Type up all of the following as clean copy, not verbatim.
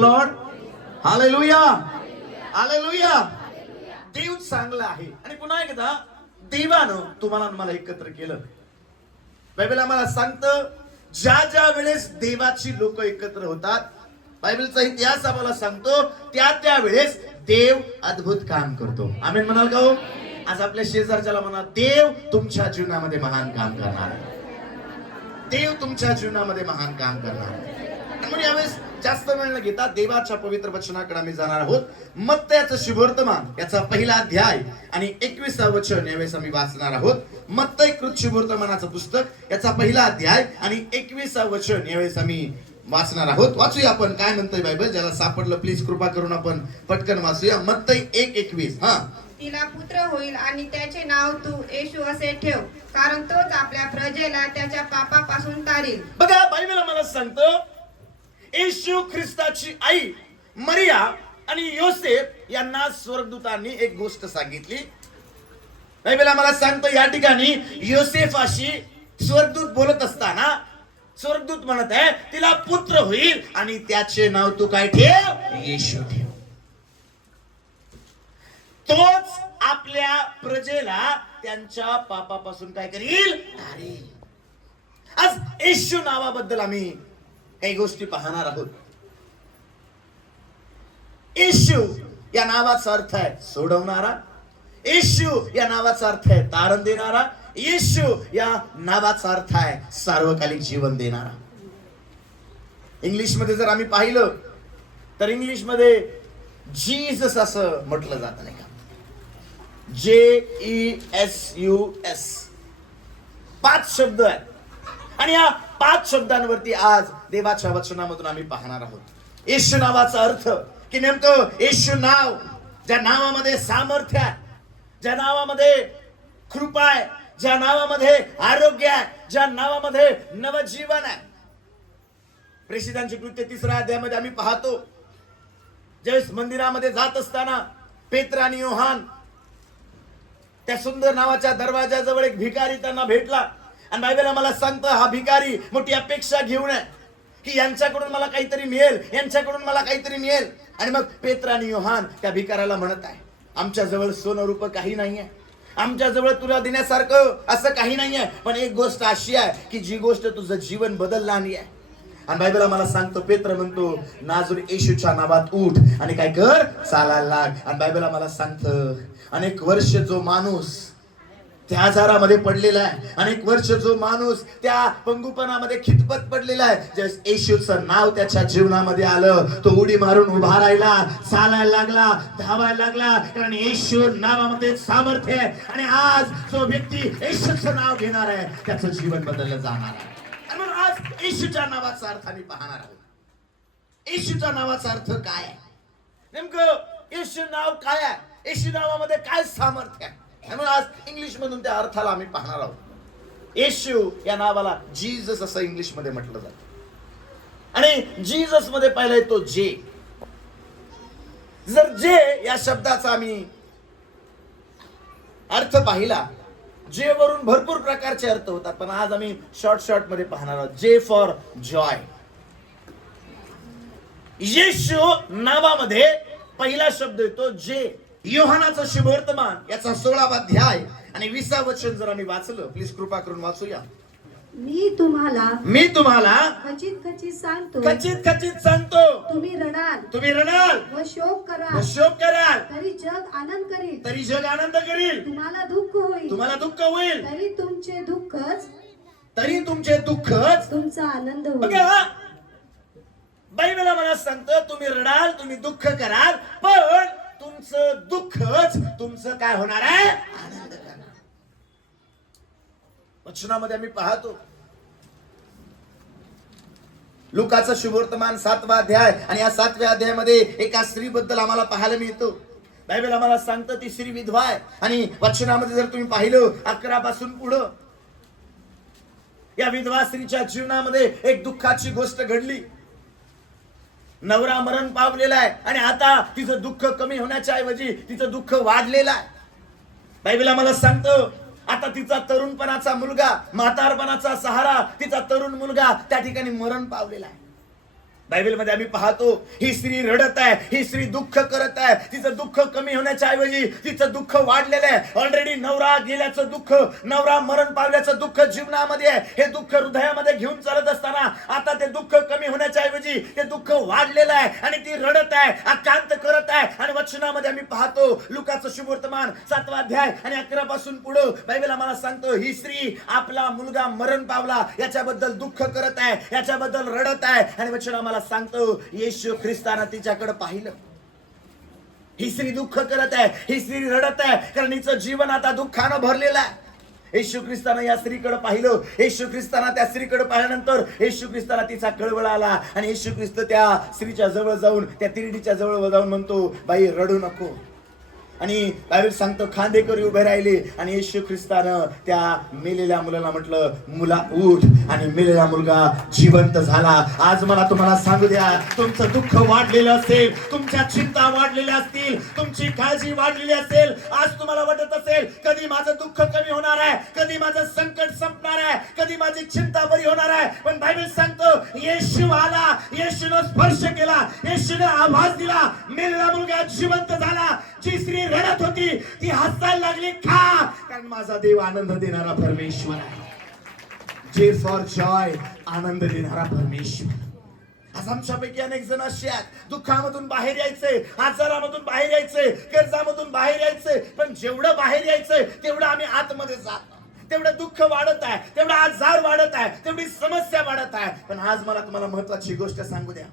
Lord. Hallelujah, hallelujah. देव चांगला आहे. आणि पुन्हा एकदा देवानं तुम्हाला आणि मला एकत्र केलं. बायबल आम्हाला सांगतं ज्या ज्या वेळेस देवाची लोक एकत्र होतात, बायबलचा इतिहास आम्हाला सांगतो त्या त्या वेळेस देव अद्भुत काम करतो. आमेन म्हणाल का हो? आज आपल्या शेजारच्याला म्हणा, देव तुमच्या जीवनामध्ये महान काम करणार आहे. देव तुमच्या जीवनामध्ये महान काम करणार आहे. म्हणून यावेळेस जास्त वेळ न घेता देवाच्या पवित्र वचनाकडे आम्ही जाणार आहोत. मत्तयाचं शुभवर्तमान याचा पहिला अध्याय आणि 21 वचन यावेळेस आम्ही वाचणार आहोत. मत्तय कृत शुभवर्तमानाचं पुस्तक याचा पहिला अध्याय आणि 21 वचन यावेळेस आम्ही वाचणार आहोत. वाचूया आपण काय म्हणतंय बायबल. ज्याला सापडलं प्लीज कृपा करून आपण पटकन वाचूया. मत्तय 1:21. तिला पुत्र होईल आणि त्याचे नाव तू येशू असे ठेव, कारण तोच आपल्या प्रजेला त्याच्या पापापासून तारील. बघा बायबल आम्हाला सांगतं येशू ख्रिस्ताची आई मरिया आणि योसेफ यांना स्वर्गदूतांनी एक गोष्ट सांगितली. बायबल आम्हाला सांगतं या ठिकाणी योसेफाशी स्वर्गदूत बोलत असताना स्वर्गदूत म्हणत आहे तिला पुत्र होईल आणि त्याचे नाव तू काय ठेव? येशू ठेव. तोच आपल्या प्रजेला त्यांच्या पापापासून काय करील? तारील. आज येशू नावाबद्दल आम्ही काही गोष्टी पाहणार आहोत. येशू या नावाचा अर्थ आहे सोडवणारा. येशू या नावाचा अर्थ आहे तारण देणारा. येशू या नावाचा अर्थ आहे सार्वकालिक जीवन देणारा. इंग्लिश मध्ये जर आम्ही पाहिलं तर इंग्लिश मध्ये जीसस असं म्हटलं जात नाही का? JESUS 5 शब्द आहेत आणि या 5 शब्दांवरती आज देवाच्या वचनामधून आम्ही पाहणार आहोत. येशू नावाचा अर्थ की नेमकं येशू नाव ज्या नावामध्ये सामर्थ्य आहे, ज्या नावामध्ये कृपा आहे, ज्या नावामध्ये आरोग्य आहे, ज्या नावामध्ये नवजीवन आहे. प्रेषितांची कृत्य 3 अध्यायामध्ये आम्ही पाहतो ज्यावेळेस मंदिरामध्ये जात असताना पेत्र आणि योहान त्या सुंदर नावाच्या दरवाजाजवळ एक भिकारी त्यांना भेटला आणि बायबल आम्हाला सांगतं हा भिकारी मोठी अपेक्षा घेऊन आहे की यांच्याकडून मला काहीतरी मिळेल, यांच्याकडून मला काहीतरी मिळेल. आणि मग पेत्र आणि योहान त्या भिकाऱ्याला म्हणत आहे आमच्या जवळ सोनं रूप काही नाहीये, आमच्या जवळ तुला देण्यासारखं असं काही नाहीये, पण एक गोष्ट अशी आहे की जी गोष्ट तुझं जीवन बदलणारी आहे. आणि बायबल आम्हाला सांगतो पेत्र म्हणतो नाजूर येशूच्या नावात उठ आणि काय कर? चालायला लाग. आणि बायबल आम्हाला सांगतं अनेक वर्ष जो माणूस त्या आजारामध्ये पडलेला आहे, अनेक वर्ष जो माणूस त्या पंगुपणामध्ये खितपत पडलेला आहे, ज्यावेळेस येशूचं नाव त्याच्या जीवनामध्ये आलं तो उडी मारून उभा राहिला, चालायला लागला, धावायला लागला. कारण येशू नावामध्ये सामर्थ्य आहे आणि आज जो व्यक्ती येशूचं नाव घेणार आहे त्याचं जीवन बदललं जाणार आहे. म्हणून आज येशूच्या नावाचा अर्थ आम्ही पाहणार आहोत. येशूच्या नावाचा अर्थ काय आहे? नेमकं येशू नाव काय आहे? येशू नावामध्ये काय सामर्थ्य आहे? म्हणून आज इंग्लिश मधून त्या अर्थाला आम्ही पाहणार आहोत. येशू या नावाला जीसस असं इंग्लिश मध्ये म्हटलं जातं आणि जीसस मध्ये पहिला येतो जे. जर जे या शब्दाचा आम्ही अर्थ पाहिला, जे वरून भरपूर प्रकारचे अर्थ होतात, पण आज आम्ही शॉर्ट मध्ये पाहणार आहोत. J for Joy. येशू नावामध्ये पहिला शब्द येतो जे. योहानाचं शुभवर्तमान याचा 16वा अध्याय आणि 20 वचन जर आम्ही वाचलं, प्लीज कृपा करून वाचूया. मी तुम्हाला खचित खचित सांगतो तुम्ही रडाल व शोक कराल तरी जग आनंद करील. तरी जग आनंद करील. तुम्हाला दुःख होईल तरी तुमचे दुःखच तुमचा आनंद होईल. बघा बायबल आम्हाला सांगतं तुम्ही रडाल, तुम्ही दुःख कराल, पण तुमचं दुःखच तुमचं काय होणार आहे? आनंद करणार. वचनामध्ये आम्ही पाहतो लुकाचं शुभवर्तमान 7वा अध्याय आणि या 7व्या अध्यायामध्ये एका स्त्रीबद्दल आम्हाला पाहायला मिळतो. बायबल आम्हाला सांगतं ती स्त्री विधवा आहे आणि वचनामध्ये जर तुम्ही पाहिलं 11 पासून पुढं या विधवा स्त्रीच्या जीवनामध्ये एक दुःखाची गोष्ट घडली. नवरा मरण पावलेला आहे आणि आता तिचं दुःख कमी होण्याच्या ऐवजी तिचं दुःख वाढलेलं आहे. बायबल आम्हाला सांगतं आता तिचा तरुणपणाचा मुलगा, म्हातारपणाचा सहारा, तिचा तरुण मुलगा त्या ठिकाणी मरण पावलेला आहे. बायबलमध्ये आम्ही पाहतो ही स्त्री रडत आहे, ही स्त्री दुःख करत आहे. तिचं दुःख कमी होण्याच्या ऐवजी तिचं दुःख वाढलेलं आहे. ऑलरेडी नवरा गेल्याचं दुःख, नवरा मरण पावल्याचं दुःख जीवनामध्ये आहे. हे दुःख हृदयामध्ये घेऊन चालत असताना आता ते दुःख कमी होण्याच्या ऐवजी ते दुःख वाढलेलं आहे आणि ती रडत आहे, आकांत करत आहे. आणि वचनामध्ये आम्ही पाहतो लुकाचं शुभवर्तमान 7वा अध्याय आणि 11 पासून पुढे बायबल आम्हाला सांगतो ही स्त्री आपला मुलगा मरण पावला याच्याबद्दल दुःख करत आहे, याच्याबद्दल रडत आहे. आणि वचन आम्हाला सांगतो येशू ख्रिस्तानं तिच्याकडे पाहिलं. ही स्त्री दुःख करत आहे, ही स्त्री रडत आहे कारण हिचं जीवन आता दुःखानं भरलेलं आहे. येशू ख्रिस्तानं या स्त्रीकडे पाहिलं. येशू ख्रिस्तानं त्या स्त्रीकडे पाहिल्यानंतर येशू ख्रिस्ताला तिचा कळवळ आला आणि येशू ख्रिस्त त्या स्त्रीच्या जवळ जाऊन, त्या तिरडीच्या जवळ जाऊन म्हणतो, बाई रडू नको. आणि बायबल सांगतो खांदेकरी उभे राहिले आणि येशू ख्रिस्तानं त्या मेलेल्या मुलाला म्हटलं, मुला उठ. आणि मेलेला मुलगा जिवंत झाला. आज मला तुम्हाला सांगू द्या, तुमचं दुःख वाढलेलं असेल, तुमच्या चिंता वाढलेल्या असतील, तुमची काळजी वाढलेली असेल. आज तुम्हाला वाटत असेल कधी माझं दुःख कमी होणार आहे, कधी माझं संकट संपणार आहे, कधी माझी चिंता बरी होणार आहे. पण बायबल सांगतो येशू आला, येशूनं स्पर्श केला, येशूनं आवाज दिला, मेलेला मुलगा जिवंत झाला. जी स्त्री रडत होती ती हसायला लागली. का? कारण माझा देव आनंद देणारा परमेश्वर आहे. जे फॉर जॉय, आनंद देणारा परमेश्वर. आज आमच्यापैकी अनेक जण असे आहेत, दुःखामधून बाहेर यायचंय, आजारामधून बाहेर यायचंय, कर्जामधून बाहेर यायचंय. पण जेवढं बाहेर यायचंय तेवढं आम्ही आतमध्ये जातो, तेवढं दुःख वाढत आहे, तेवढा आजार वाढत आहे, तेवढी समस्या वाढत आहे. पण आज मला तुम्हाला महत्वाची गोष्ट सांगू द्या.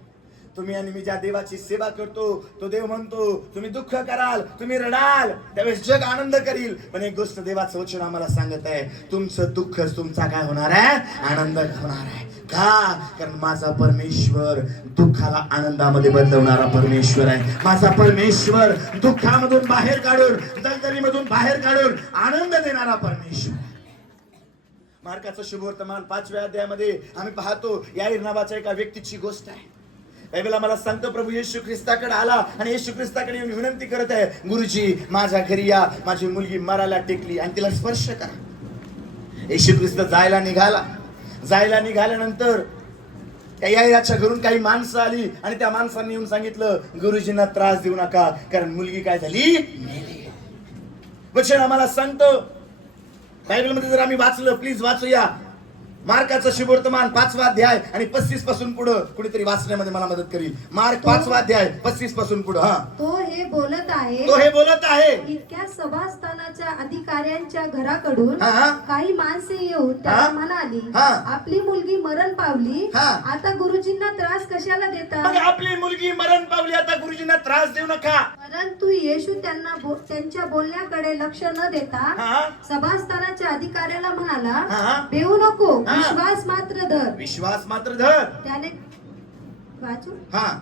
तुम्ही आणि मी ज्या देवाची सेवा करतो तो देव म्हणतो तुम्ही दुःख कराल, तुम्ही रडाल, त्यावेळेस जग आनंद करील. पण एक गोष्ट देवाचं वचन आम्हाला सांगत आहे, तुमचं दुःख तुमचा काय होणार आहे? आनंद होणार आहे. का? कारण माझा परमेश्वर दुःखाला आनंदामध्ये बदलवणारा परमेश्वर आहे. माझा परमेश्वर दुःखामधून बाहेर काढून, दलदलीमधून बाहेर काढून आनंद देणारा परमेश्वर. मार्काचं शुभवर्तमान 5व्या अध्यायामध्ये आम्ही पाहतो याईर नावाच्या एका व्यक्तीची गोष्ट आहे. बायबल आम्हाला सांगतो प्रभू येशू ख्रिस्ताकडे आला आणि येशू ख्रिस्ताकडे येऊन विनंती करत आहे, गुरुजी माझ्या घरी या, माझी मुलगी मरायला टेकली आणि तिला स्पर्श करा. येशू ख्रिस्त जायला निघाल्यानंतर त्या याईराच्या घरून काही माणसं आली आणि त्या माणसांनी येऊन सांगितलं, गुरुजींना त्रास देऊ नका कारण मुलगी काय झाली? मेली. वचन आम्हाला सांगतो बायबलमध्ये जर आम्ही वाचलं, प्लीज वाचूया. मार्काचं शुभवर्तमान 5वा अध्याय आणि 35 पासून पुढे कुणीतरी वाचण्यामध्ये मला मदत करील. मार्क 5वा अध्याय 35 पासून पुढे. तो हे बोलत आहे इतक्या सभास्थानाच्या अधिकाऱ्यांच्या घराकडून हा. काही माणसे येऊन त्याला म्हणाली, हा. आपली मुलगी मरण पावली, हा. आता गुरुजींना त्रास कशाला देता? मग आपली मुलगी मरण पावली, आता गुरुजींना त्रास देऊ नका. परंतु येशू त्यांच्या बोलण्याकडे लक्ष न देता हा. सभास्थानाच्या अधिकाऱ्याला म्हणाला, हा. भेऊ नको, हा. विश्वास मात्र धर. त्याने वाचू.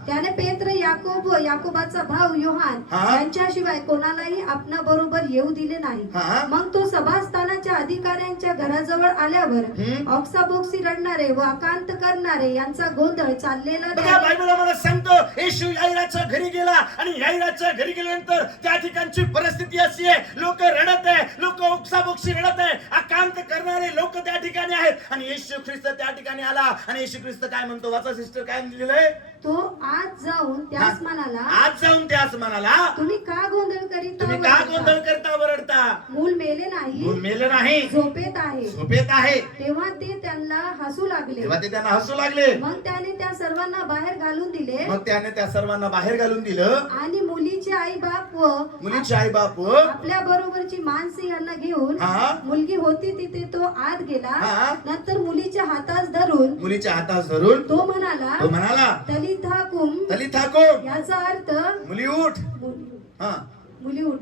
त्याने पेत्र, याकोब व याकोबाचा भाऊ योहान यांच्याशिवाय कोणालाही आपणा बरोबर येऊ दिले नाही. मग तो सभास्थानाच्या अधिकाऱ्यांच्या घराजवळ आल्यावर ऑक्साबोक्सी रडणारे व आकांत करणारे यांचा गोंधळ चाललेला बायबल आम्हाला सांगतो येशू याईराच्या घरी गेला आणि याईराच्या घरी गेल्यानंतर त्या ठिकाणची परिस्थिती अशी आहे, लोक रडत आहे, लोक ऑक्साबोक्सी रडत आहे, आकांत करणारे लोक त्या ठिकाणी आहेत. आणि येशू ख्रिस्त त्या ठिकाणी आला आणि येशू ख्रिस्त काय म्हणतो? वाचा सिस्टर, काय लिहिलंय? तो आज जाऊन त्यास म्हणाला, तुम्ही का गोंधळ करता वरडता? मूल मेले नाही, झोपेत आहे. तेव्हा ते त्यांना हसू लागले. मग त्याने त्या सर्वांना बाहेर घालून दिलं आणि मुलीचे आई बाप व आपल्या बरोबरची माणसे यांना घेऊन मुलगी होती तिथे तो आत गेला. नंतर मुलीच्या हातास धरून तो म्हणाला, तलिथाकुम, याचा अर्थ मुली उठ.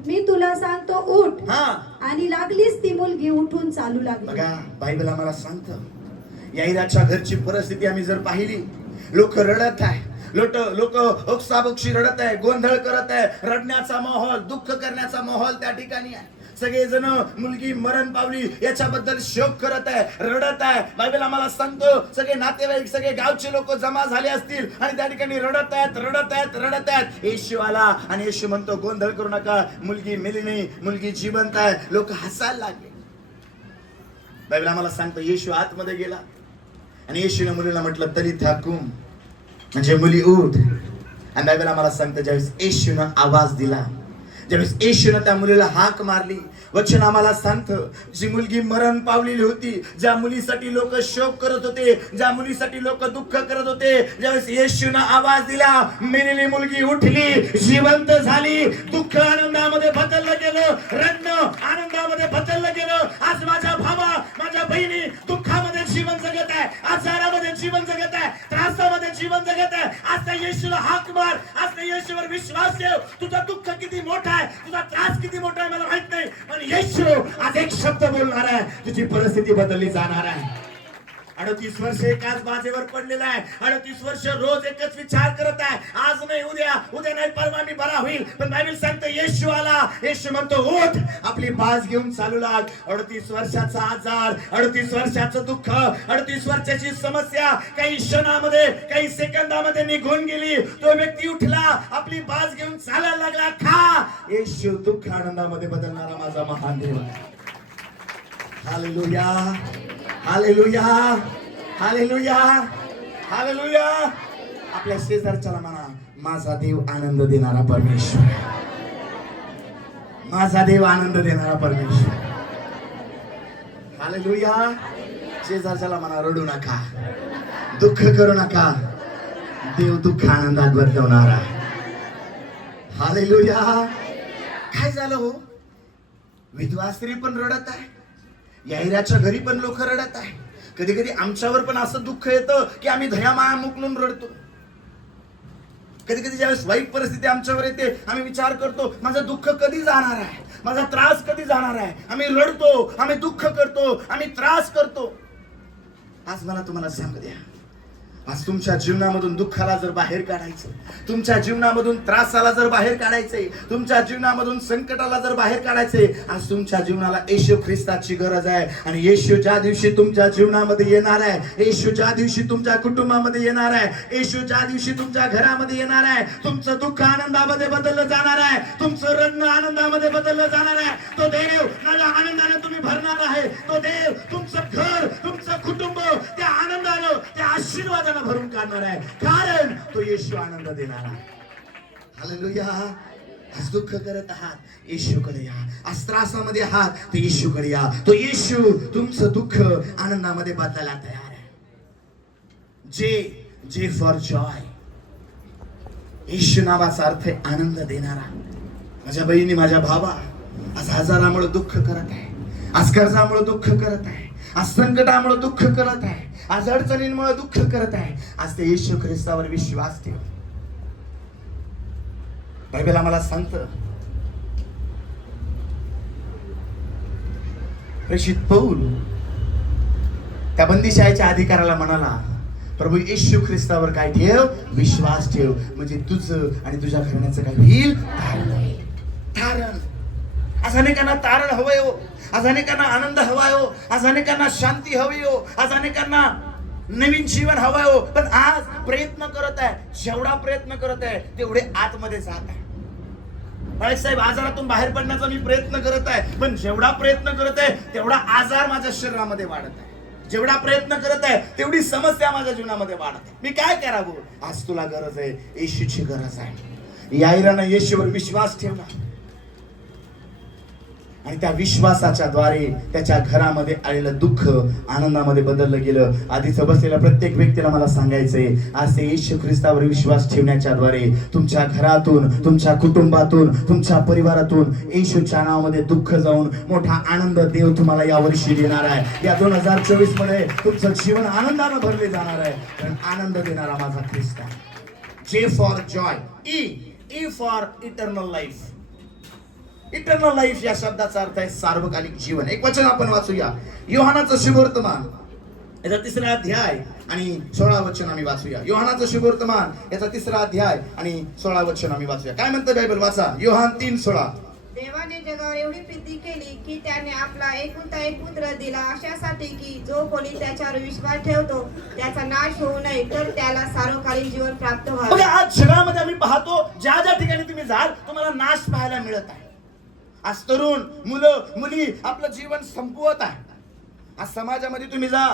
मी तुला सांगतो उठ. आणि लागलीच ती मुलगी उठून चालू लागली. बघा बायबल आम्हाला सांगतं याईराच्या घरची परिस्थिती आम्ही जर पाहिली, लोक रडत आहे, लोक ओक्साबोक्शी रडत आहे, गोंधळ करत आहे, रडण्याचा माहोल, दुःख करण्याचा माहोल त्या ठिकाणी आहे. सगळेजण मुलगी मरण पावली याच्याबद्दल शोक करत आहे, रडत आहे. बायबल आम्हाला सांगतो सगळे नातेवाईक, सगळे गावचे लोक जमा झाले असतील आणि त्या ठिकाणी रडत आहेत. येशू आला आणि येशू म्हणतो, गोंधळ करू नका, मुलगी मेली नाही, मुलगी जिवंत आहे. लोक हसायला लागले. बायबल आम्हाला सांगतो येशू आतमध्ये गेला आणि येशूने मुलीला म्हटलं, तलिथा कुम, म्हणजे मुली उठ. आणि बायबल आम्हाला सांगतं ज्यावेळेस येशूनं आवाज दिला, ज्यावेळेस येशूनं त्या मुलीला हाक मारली, वचन आम्हाला सांगतं जी मुलगी मरण पावलेली होती, ज्या मुलीसाठी लोक शोक करत होते, ज्या मुलीसाठी लोक दुःख करत होते, ज्यावेळेस येशूनं आवाज दिला, मेलेली मुलगी उठली, जिवंत झाली. दुःख आनंदामध्ये बदललं गेलं, रडणं आनंदामध्ये बदललं गेलं. आज माझ्या भावा, माझ्या बहिणी दुःखामध्ये जीवन जगत आहे, आजारामध्ये जीवन जगत आहे, त्रासामध्ये जीवन जगत आहे. आज त्या येशूला हाक मार, आज त्या येशूवर विश्वास ठेव. तुझं दुःख किती मोठा आहे, तुझा त्रास किती मोठा आहे मला माहित नाही, पण येशू आज एक शब्द बोलणार आहे, तुझी परिस्थिती बदलली जाणार आहे. 38 वर्ष एकाच बाजेवर पडलेला आहे, 38 वर्ष रोज एकच विचार करत आहे, आज नाही उद्या, उद्या नाही परवा मी बरा होईल. पण बायबल सांगते येशू आला, येशू म्हणतो उठ, आपली बाज घेऊन चालू लाग. 38 वर्षाचा आजार, 38 वर्षाचं दुःख, 38 वर्षाची समस्या काही क्षणामध्ये, काही सेकंदामध्ये निघून गेली. तो व्यक्ती उठला, आपली बाज घेऊन चालायला लागला. खा, येशू दुःख आनंदामध्ये बदलणारा माझा महान देव आहे. Hallelujah, hallelujah, hallelujah, hallelujah. आपल्या शेजारच्याला म्हणा, माझा देव आनंद देणारा परमेश्वर, माझा देव आनंद देणारा परमेश्वर. हालेलुया. शेजारच्याला म्हणा, रडू नका, दुःख करू नका, देव दुःख आनंदात बदलवणारा. हालेलुया. काय झालं हो, विधवा स्त्री पण रडत आहे, याईराच्या घरी पण लोक रडत आहे. कधी कधी आमच्यावर पण असं दुःख येतं की आम्ही दयामाया मुकलून रडतो. कधी कधी ज्यावेळेस वाईट परिस्थिती आमच्यावर येते, आम्ही विचार करतो माझं दुःख कधी जाणार आहे, माझा त्रास कधी जाणार आहे. आम्ही रडतो, आम्ही दुःख करतो, आम्ही त्रास करतो. आज मला तुम्हाला सांगू द्या, आज तुमच्या जीवनामधून दुःखाला जर बाहेर काढायचं, तुमच्या जीवनामधून त्रासाला जर बाहेर काढायचंय, तुमच्या जीवनामधून संकटाला जर बाहेर काढायचंय, आज तुमच्या जीवनाला येशू ख्रिस्ताची गरज आहे. आणि येशू ज्या दिवशी तुमच्या जीवनामध्ये येणार आहे, येशू ज्या दिवशी तुमच्या कुटुंबामध्ये येणार आहे, येशू ज्या दिवशी तुमच्या घरामध्ये येणार आहे, तुमचं दुःख आनंदामध्ये बदललं जाणार आहे, तुमचं रडणं आनंदामध्ये बदललं जाणार आहे. तो देव माझ्या आनंदाने तुम्ही भरणार आहे. तो देव तुमचं घर, तुमचं कुटुंब त्या आनंदानं, त्या आशीर्वादानं भरून काढणार आहे, कारण तो येशू आनंद देणार आहे. हालेलुया. आज दुःख करत आहात, येशूकडे या. आज त्रासामध्ये आहात, तो येशूकडे या. तो येशू तुमचं दुःख आनंदामध्ये बदलायला तयार आहे. जे फॉर जॉय, येशू नावाचा अर्थ आहे आनंद देणारा. माझ्या बहिणी, माझ्या भावा, आज आजारामुळे दुःख करत आहे, आज कर्जामुळे दुःख करत आहे, आज संकटामुळे दुःख करत आहे, आज अडचणींमुळे दुःख करत आहे, आज ते येशू ख्रिस्तावर विश्वास ठेव. बायबल आम्हाला सांगतं, प्रेषित पौल त्या बंदिशाच्या अधिकाराला म्हणाला, प्रभू येशू ख्रिस्तावर काय ठेव, विश्वास ठेव, म्हणजे तुझं आणि तुझ्या घराण्याचं काय होईल, तारण होईल. तारण. आज अनेकांना तारण हवंय हो, आज अनेकांना आनंद हवाय हो, आज अनेकांना शांती हवी हो, आज अनेकांना नवीन जीवन हवंय हो. पण आज प्रयत्न करत आहे, जेवढा प्रयत्न करत आहे तेवढे आतमध्ये जात आहे. साहेब, आजारातून बाहेर पडण्याचा मी प्रयत्न करत आहे, पण जेवढा प्रयत्न करत आहे तेवढा आजार माझ्या शरीरामध्ये वाढत आहे, जेवढा प्रयत्न करत आहे तेवढी समस्या माझ्या जीवनामध्ये वाढत आहे. मी काय करावं? आज तुला गरज आहे, येशूची गरज आहे. याईरानं येशूवर विश्वास ठेवला आणि त्या विश्वासाच्या द्वारे त्याच्या घरामध्ये आलेलं दुःख आनंदामध्ये बदललं गेलं. आधीच बसलेल्या प्रत्येक व्यक्तीला मला सांगायचंय, आज ते येशू ख्रिस्तावर विश्वास ठेवण्याच्या द्वारे तुमच्या घरातून, तुमच्या कुटुंबातून, तुमच्या परिवारातून येशूच्या नावामध्ये दुःख जाऊन मोठा आनंद देव तुम्हाला यावर्षी देणार आहे. या 2024 मध्ये तुमचं जीवन आनंदानं भरले जाणार आहे, कारण आनंद देणारा माझा ख्रिस्त आहे. J for Joy, E for eternal life. Eternal life या शब्दाचा अर्थ आहे सार्वकालिक जीवन. एक वचन आपण वाचूया, योहानाचं शुभवर्तमान याचा 3रा अध्याय आणि 16 वचन आम्ही वाचूया. योहानाचं शुभवर्तमान याचा 3रा अध्याय आणि 16 वचन आम्ही वाचूया. काय म्हणतं बायबल? वाचा. योहान 3:16. देवाने जगावर एवढी प्रीती केली की त्याने आपला एकुलता एक पुत्र दिला, अशासाठी की जो कोणी त्याच्यावर विश्वास ठेवतो त्याचा नाश होऊ नये, तर त्याला सार्वकालिक जीवन प्राप्त व्हावे. आज जगामध्ये आम्ही पाहतो, ज्या ज्या ठिकाणी तुम्ही जाल तुम्हाला नाश पाहायला मिळत आहे. आज तरुण मुलं मुली आपलं जीवन संपवत आहे. आज समाजामध्ये तुम्ही जा,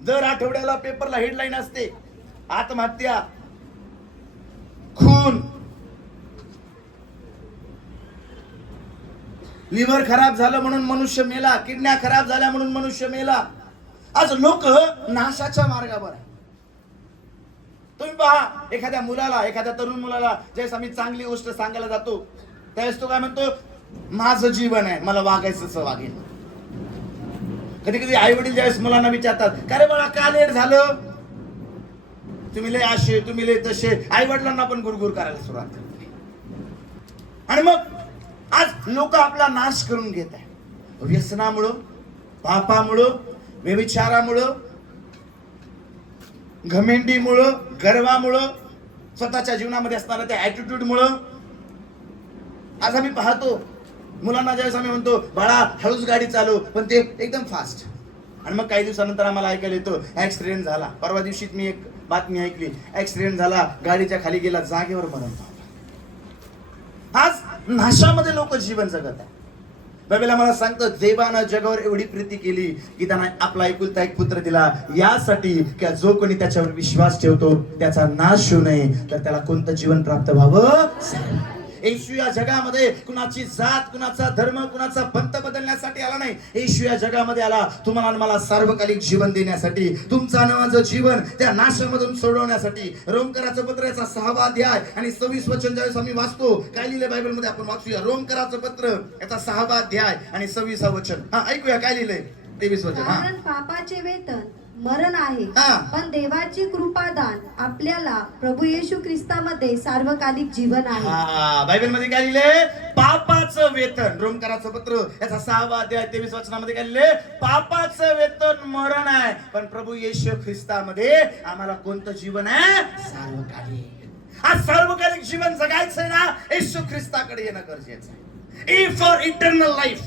दर आठवड्याला पेपरला हेडलाईन असते, आत्महत्या, लिव्हर खराब झालं म्हणून मनुष्य मेला, किडन्या खराब झाल्या म्हणून मनुष्य मेला. आज लोक नाशाच्या मार्गावर आहे. तुम्ही पहा, एखाद्या मुलाला, एखाद्या तरुण मुलाला ज्यावेळेस आम्ही चांगली गोष्ट सांगायला जातो त्यावेळेस तो काय म्हणतो, माझं जीवन आहे, मला वागायचंच वागेल. कधी कधी आई वडील ज्यावेळेस मुलांना विचारतात, का रे बाळा का लेट झालं, तुम्ही लय असे, तुम्ही लय तसे, आई वडिलांना पण गुरगुर करायला सुरुवात करते. आणि मग आज लोक आपला नाश करून घेत आहे. व्यसनामुळं, पापामुळं, व्यभिचारामुळं, घमेंडीमुळं, गर्वामुळं, स्वतःच्या जीवनामध्ये असणाऱ्या त्या ऍटिट्यूडमुळं. आज आम्ही पाहतो मुलांना ज्यावेळेस आम्ही म्हणतो, बाळा हळूच गाडी चालव, पण ते एकदम फास्ट. आणि मग काही दिवसानंतर आम्हाला ऐकायला येतो ऍक्सिडेंट झाला. परवा दिवशीच मी एक बातमी ऐकली, ऍक्सिडेंट झाला, गाडीच्या खाली गेला, जागेवर मरण पावला. आज नाशामध्ये लोक जीवन जगत आहे. बायबल मला सांगतं, देवानं जगावर एवढी प्रीती केली की त्यांना आपला एकुलता एक पुत्र दिला, यासाठी की जो कोणी त्याच्यावर विश्वास ठेवतो त्याचा नाश होऊ नये, तर त्याला कोणतं जीवन प्राप्त व्हावं. येशू या जगामध्ये कुणाची जात, कुणाचा धर्म, कुणाचा पंथ बदलण्यासाठी आला नाही. येशू या जगामध्ये आला तुम्हाला आणि मला सार्वकालिक जीवन देण्यासाठी, तुमचा माझं जीवन त्या नाशामधून सोडवण्यासाठी. रोमकराचं पत्र याचा 6वा अध्याय आणि 26 वचन ज्यावेळेस आम्ही वाचतो, काय लिहिलंय बायबलमध्ये आपण वाचूया. रोमकराचं पत्र याचा 6वा अध्याय आणि 26 वचन. ऐकूया काय लिहिलंय. 23 वचन. कारण पापाचे वेतन मरण आहे, पण देवाची कृपादान आपल्याला प्रभू येशू ख्रिस्तामध्ये सार्वकालिक जीवन आहे. बायबल मध्ये काय लिहिले, पापाचं वेतन. रोमकराचं पत्र याचा 6वा अध्याय 23 वचनामध्ये काय लिहिले, पापाचं वेतन मरण आहे, पण प्रभू येशू ख्रिस्तामध्ये आम्हाला कोणतं जीवन आहे, सार्वकालिक. आज सार्वकालिक जीवन जगायचंय ना, येशू ख्रिस्ताकडे येणं गरजेचं आहे. E for eternal life.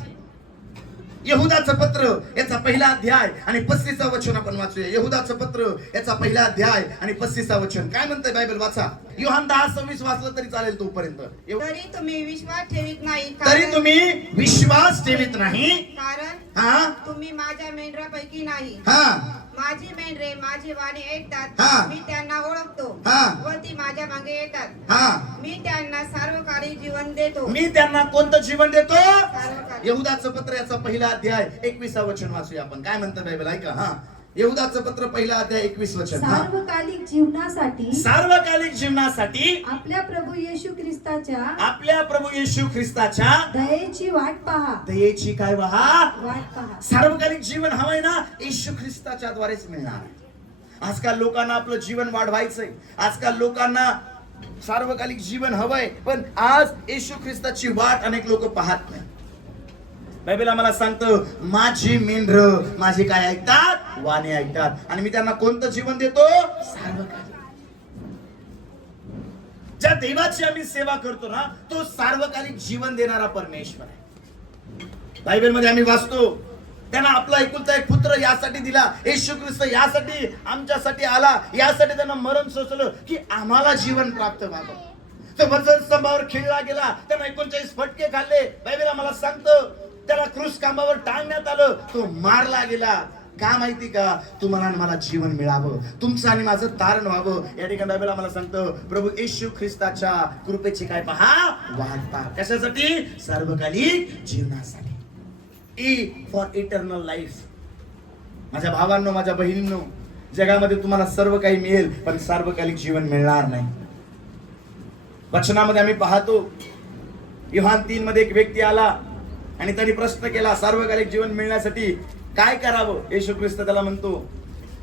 यहुदाचं पत्र याचा 1ला अध्याय आणि 35 वचन आपण वाचूया. यहुदाचं पत्र याचा 1ला अध्याय आणि 35 वचन काय म्हणतंय बायबल वाचा. योहान 10:26 वाचलं तरी चालेल तोपर्यंत. तरी तुम्ही विश्वास ठेवीत नाही, तरी तुम्ही विश्वास ठेवीत नाही, कारण तुम्ही माझ्या मेंढरापैकी नाही. माझी मेंढरे माझी वाणी ऐकतात, मी त्यांना ओळखतो व ती माझ्या मागे येतात. मी त्यांना सार्वकालिक जीवन देतो. मी त्यांना कोणतं जीवन देतो. यहुदाचं पत्र याचा 1ला अध्याय 21 वचन वाचूया आपण. काय म्हणतं बायबल ऐका. यहुदाचं पत्र 1ला अध्याय 21 वचन. सार्वकालिक जीवनासाठी, सार्वकालिक जीवनासाठी आपल्या प्रभू येशू ख्रिस्ताच्या दयेची वाट पहा. दयेची काय वाट पहा. सार्वकालिक जीवन हवंय ना, येशू ख्रिस्ताच्या द्वारेच मिळणार आहे. आजकाल लोकांना आपलं जीवन वाढवायचंय, आजकाल लोकांना सार्वकालिक जीवन हवंय, पण आज येशू ख्रिस्ताची वाट अनेक लोक पाहत नाही. बायबल आम्हाला सांगतं, माझी मेंढर माझी काय ऐकतात, वाणी ऐकतात, आणि मी त्यांना कोणतं जीवन देतो, सार्वकालिक. ज्या देवाची आम्ही सेवा करतो ना, तो सार्वकालिक जीवन देणारा परमेश्वर आहे. बायबल मध्ये आम्ही वाचतो, त्यांना आपला एकुलता एक पुत्र यासाठी दिला. येशू ख्रिस्त यासाठी आमच्यासाठी आला, यासाठी त्यांना मरण सोसलं की आम्हाला जीवन प्राप्त व्हावं. तो वचन स्तंभावर खिळला गेला, त्यांना 39 फटके खाल्ले. बायबल आम्हाला सांगतं, त्याला क्रूस खांबावर टांगण्यात आलं, तो मारला गेला. का माहिती का, तुम्हाला मला जीवन मिळावं, तुमचं आणि माझं तारण व्हावं. या ठिकाणी बायबल आम्हाला सांगतं, प्रभू येशू ख्रिस्ताच्या कृपेची काय पहा, वाट पहा. कशासाठी, सार्वकालिक जीवनासाठी. E for eternal life. माझ्या भावांनो, माझ्या बहिणींनो, जगामध्ये तुम्हाला सर्व काही मिळेल, पण सार्वकालिक जीवन मिळणार नाही. वचनामध्ये आम्ही पाहतो, योहान 3 मध्ये एक व्यक्ती आला आणि त्यांनी प्रश्न केला, सार्वकालिक जीवन मिळण्यासाठी काय करावं. येशू ख्रिस्त त्याला म्हणतो,